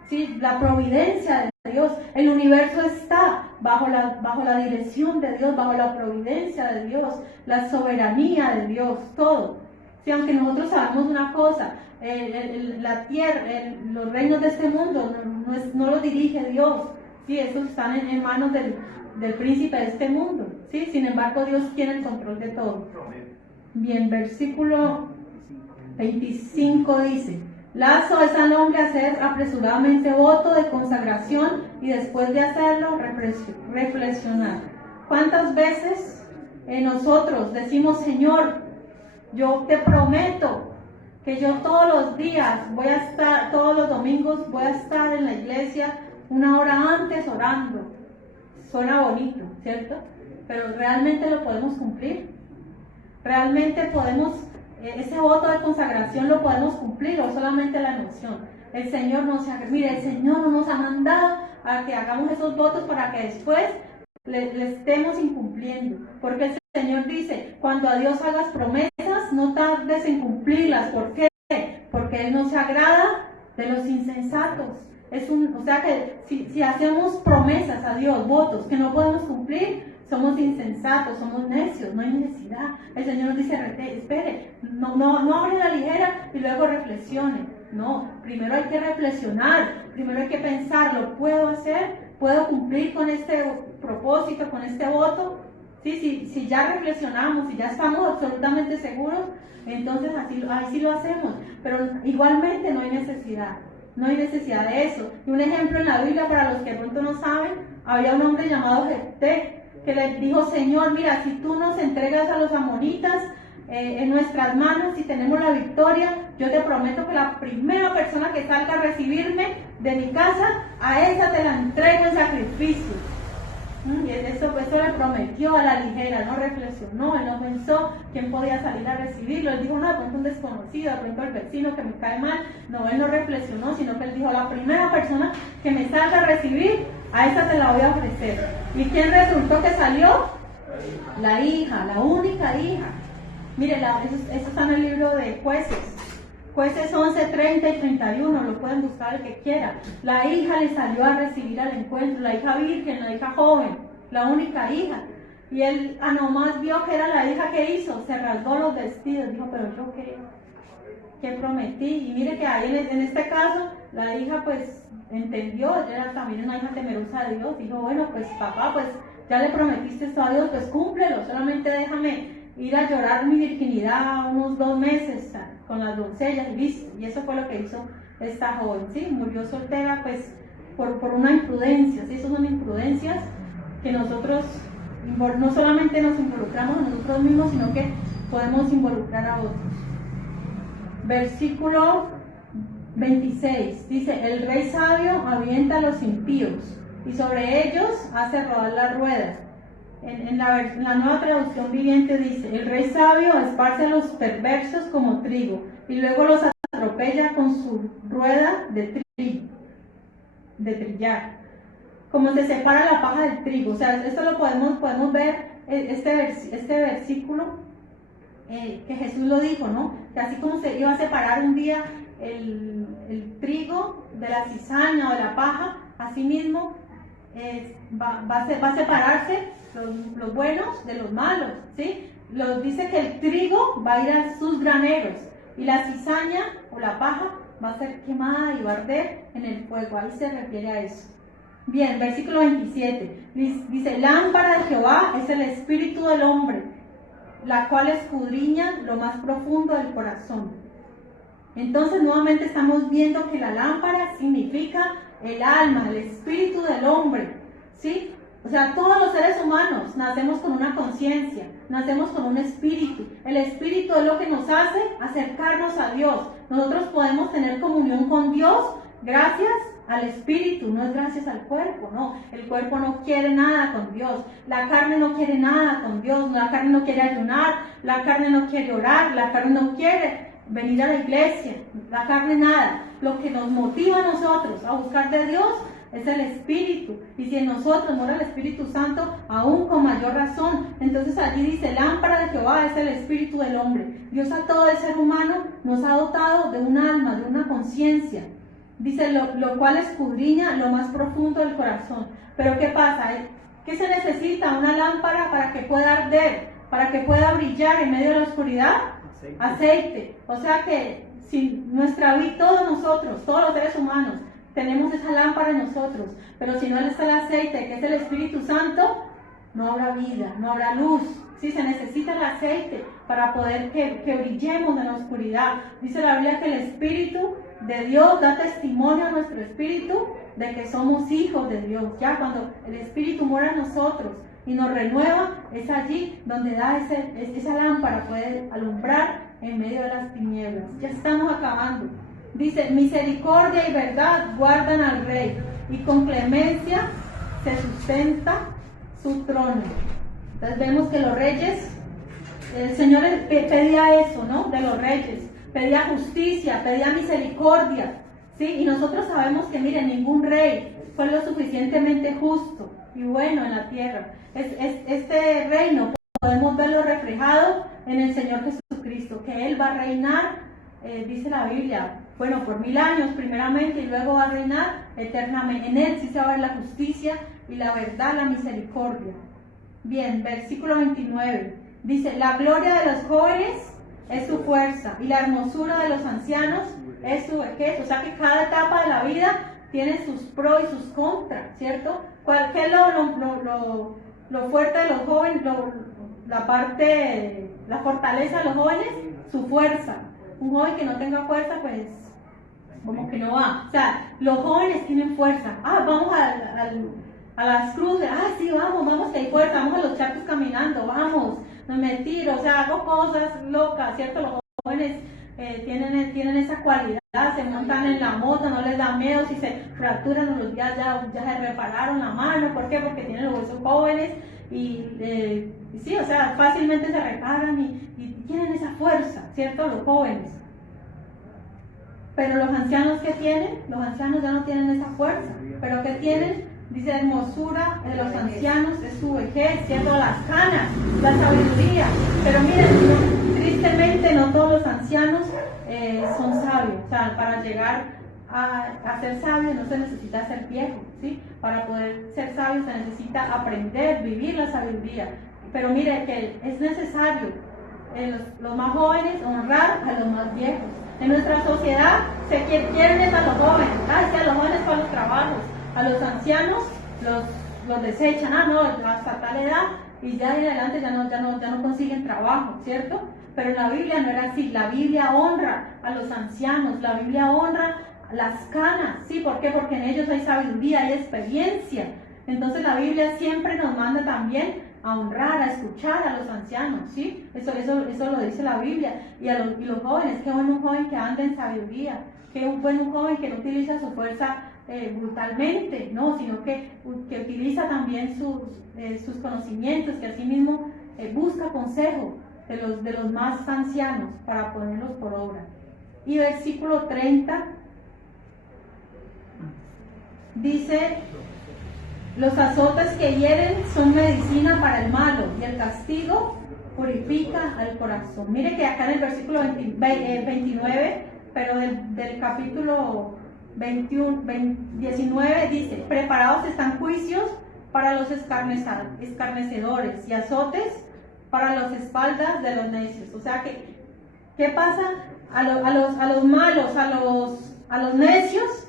¿sí? La providencia de Dios. El universo está bajo la dirección de Dios, bajo la providencia de Dios, la soberanía de Dios, todo. Sí, aunque nosotros sabemos una cosa, la tierra, los reinos de este mundo no los dirige Dios, ¿sí? Esos están en manos del príncipe de este mundo, ¿sí? Sin embargo, Dios tiene el control de todo. Bien, versículo 25 dice, lazo es al hombre hacer apresuradamente voto de consagración y después de hacerlo reflexionar. ¿Cuántas veces nosotros decimos, Señor, yo te prometo que yo todos los días todos los domingos voy a estar en la iglesia 1 hora antes orando? Suena bonito, ¿cierto? Pero ¿realmente lo podemos cumplir? ¿Realmente ese voto de consagración lo podemos cumplir o solamente la emoción? El Señor no nos ha mandado a que hagamos esos votos para que después le estemos incumpliendo, porque el Señor dice, cuando a Dios hagas promesas, no tardes en cumplirlas. ¿Por qué? Porque Él no se agrada de los insensatos. O sea que si hacemos promesas a Dios, votos que no podemos cumplir, somos insensatos, somos necios, no hay necesidad. El Señor nos dice, espere, no hable a la ligera y luego reflexione. No, primero hay que reflexionar, primero hay que pensar, ¿lo puedo hacer? ¿Puedo cumplir con este propósito, con este voto? Sí, si ya reflexionamos, si ya estamos absolutamente seguros, entonces así lo hacemos. Pero igualmente no hay necesidad de eso. Y un ejemplo en la Biblia, para los que de pronto no saben, había un hombre llamado Jefté, que le dijo, Señor, mira, si tú nos entregas a los amonitas en nuestras manos y tenemos la victoria, yo te prometo que la primera persona que salga a recibirme de mi casa, a esa te la entrego en sacrificio. Y eso le prometió a la ligera, no reflexionó, él no pensó quién podía salir a recibirlo. Él dijo, no, de pronto un desconocido, de pronto el vecino que me cae mal. No, él no reflexionó, sino que él dijo, la primera persona que me salga a recibir, a esa te la voy a ofrecer. ¿Y quién resultó que salió? La hija, la única hija. Mire, eso está en el libro de Jueces. Jueces 11, 30 y 31, lo pueden buscar el que quiera. La hija le salió a recibir al encuentro, la hija virgen, la hija joven, la única hija. Y él nomás vio que era la hija que hizo, se rasgó los vestidos, dijo, pero yo qué prometí. Y mire que ahí en este caso, la hija pues entendió, era también una hija temerosa de Dios, dijo, bueno, pues papá, pues ya le prometiste esto a Dios, pues cúmplelo, solamente déjame ir a llorar mi virginidad unos 2 meses con las doncellas y listo. Y eso fue lo que hizo esta joven, ¿sí? Murió soltera pues por una imprudencia, ¿sí? Esas son imprudencias que nosotros no solamente nos involucramos a nosotros mismos, sino que podemos involucrar a otros. Versículo 26 dice, el rey sabio avienta a los impíos y sobre ellos hace rodar la rueda. En la nueva traducción viviente dice, el rey sabio esparce a los perversos como trigo y luego los atropella con su rueda de trillar, como se separa la paja del trigo. O sea, esto lo podemos ver, este versículo que Jesús lo dijo, ¿no? Que así como se iba a separar un día el trigo de la cizaña o de la paja, así mismo va a separarse los buenos de los malos, ¿sí? Dice que el trigo va a ir a sus graneros y la cizaña o la paja va a ser quemada y va a arder en el fuego. Ahí se refiere a eso. Bien, versículo 27 dice, lámpara de Jehová es el espíritu del hombre, la cual escudriña lo más profundo del corazón. Entonces nuevamente estamos viendo que la lámpara significa el alma, el espíritu del hombre, ¿sí? O sea, todos los seres humanos nacemos con una conciencia, nacemos con un espíritu. El espíritu es lo que nos hace acercarnos a Dios. Nosotros podemos tener comunión con Dios gracias al espíritu, no es gracias al cuerpo, no. El cuerpo no quiere nada con Dios, la carne no quiere nada con Dios, la carne no quiere ayunar, la carne no quiere orar, la carne no quiere venir a la iglesia, la carne nada. Lo que nos motiva a nosotros a buscar de Dios es el Espíritu, y si en nosotros mora el Espíritu Santo, aún con mayor razón. Entonces allí dice, lámpara de Jehová es el Espíritu del hombre. Dios a todo el ser humano nos ha dotado de un alma, de una conciencia. Dice, lo cual escudriña lo más profundo del corazón. Pero ¿qué pasa? ¿Qué se necesita? Una lámpara para que pueda arder, para que pueda brillar en medio de la oscuridad. Aceite. O sea que si nuestra vida, todos nosotros, todos los seres humanos, tenemos esa lámpara en nosotros, pero si no está el aceite, que es el Espíritu Santo, no habrá vida, no habrá luz. Sí, se necesita el aceite para poder que brillemos en la oscuridad. Dice la Biblia que el Espíritu de Dios da testimonio a nuestro espíritu de que somos hijos de Dios. Ya cuando el Espíritu mora en nosotros y nos renueva, es allí donde da esa lámpara, puede alumbrar en medio de las tinieblas. Ya estamos acabando. Dice, misericordia y verdad guardan al rey, y con clemencia se sustenta su trono. Entonces vemos que los reyes, el Señor pedía eso, ¿no? De los reyes, pedía justicia, pedía misericordia, ¿sí? Y nosotros sabemos que, miren, ningún rey fue lo suficientemente justo y bueno en la tierra. Este reino podemos verlo reflejado en el Señor Jesucristo, que Él va a reinar, dice la Biblia, bueno, por 1000 años primeramente, y luego va a reinar eternamente. En Él sí se va a ver la justicia y la verdad, la misericordia. Bien, versículo 29, dice, la gloria de los jóvenes es su fuerza, y la hermosura de los ancianos es su vejez. O sea que cada etapa de la vida tiene sus pros y sus contras, ¿cierto? ¿Qué es lo fuerte de los jóvenes? La fortaleza de los jóvenes, su fuerza. Un joven que no tenga fuerza, pues, como que no va. O sea, los jóvenes tienen fuerza. Vamos a las cruces. Sí, vamos que hay fuerza. Vamos a los charcos caminando, vamos. No me tiro, o sea, hago cosas locas, ¿cierto? Los jóvenes tienen esa cualidad, se montan en la moto, no les da miedo, si se fracturan los días ya se repararon la mano. ¿Por qué? Porque tienen los huesos jóvenes y sí, o sea, fácilmente se reparan y tienen esa fuerza, ¿cierto? Los jóvenes. Pero los ancianos, ¿qué tienen? Los ancianos ya no tienen esa fuerza, pero ¿qué tienen? Dice, hermosura de los ancianos es su vejez, ¿cierto? Las canas, la sabiduría. Pero miren, tristemente no todos los ancianos son sabios. O sea, para llegar a ser sabio no se necesita ser viejo, ¿sí? Para poder ser sabio se necesita aprender, vivir la sabiduría. Pero mire que es necesario, los más jóvenes, honrar a los más viejos. En nuestra sociedad se quieren a los jóvenes, sí, a los jóvenes para los trabajos. A los ancianos los desechan, no, hasta tal edad, y ya de adelante ya no consiguen trabajo, ¿cierto? Pero en la Biblia no era así. La Biblia honra a los ancianos, la Biblia honra las canas, ¿sí? ¿Por qué? Porque en ellos hay sabiduría, hay experiencia. Entonces la Biblia siempre nos manda también a honrar, a escuchar a los ancianos, ¿sí? Eso lo dice la Biblia. Y los jóvenes, qué bueno un joven que anda en sabiduría, qué bueno un joven que no utiliza su fuerza brutalmente, no, sino que utiliza también sus conocimientos, que así mismo busca consejo de los más ancianos para ponerlos por obra. Y versículo 30 dice, los azotes que hieren son medicina para el malo, y el castigo purifica al corazón. Mire que acá en el versículo 29, pero del capítulo 19 dice, preparados están juicios para los escarnecedores y azotes para las espaldas de los necios. O sea que, ¿qué pasa? A los malos, a los necios,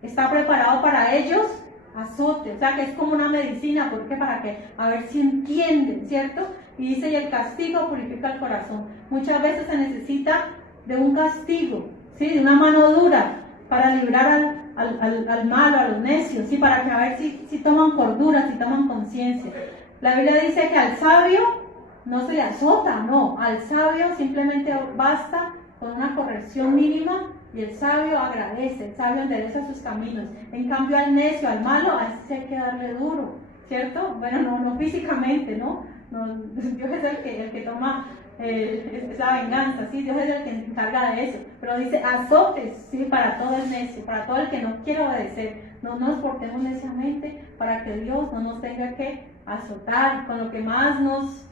está preparado para ellos azote. O sea que es como una medicina, porque para que, a ver si entienden, ¿cierto? Y dice, y el castigo purifica el corazón. Muchas veces se necesita de un castigo, ¿sí? De una mano dura, para librar al malo, a los necios, ¿sí? Para que a ver si toman cordura, si toman conciencia. La Biblia dice que al sabio no se le azota, no, al sabio simplemente basta con una corrección mínima y el sabio agradece, el sabio endereza sus caminos. En cambio al necio, al malo, a ese sí hay que darle duro, ¿cierto? Bueno, no físicamente, ¿no? Dios es el que toma esa venganza, ¿sí? Dios es el que se encarga de eso, pero dice azotes, ¿sí? Para todo el necio, para todo el que no quiere obedecer. No nos portemos neciamente para que Dios no nos tenga que azotar con lo que más nos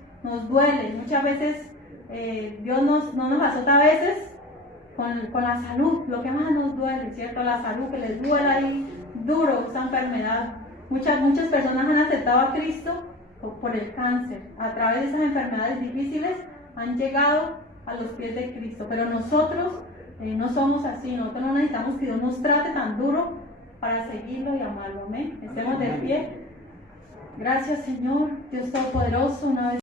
duele. Muchas veces Dios no nos azota a veces con la salud, lo que más nos duele, ¿cierto? La salud, que les duela ahí duro esa enfermedad. Muchas personas han aceptado a Cristo por el cáncer. A través de esas enfermedades difíciles han llegado a los pies de Cristo. Pero nosotros no somos así. Nosotros no necesitamos que Dios nos trate tan duro para seguirlo y amarlo. Amén. Estemos de pie. Gracias, Señor, Dios Todopoderoso, una vez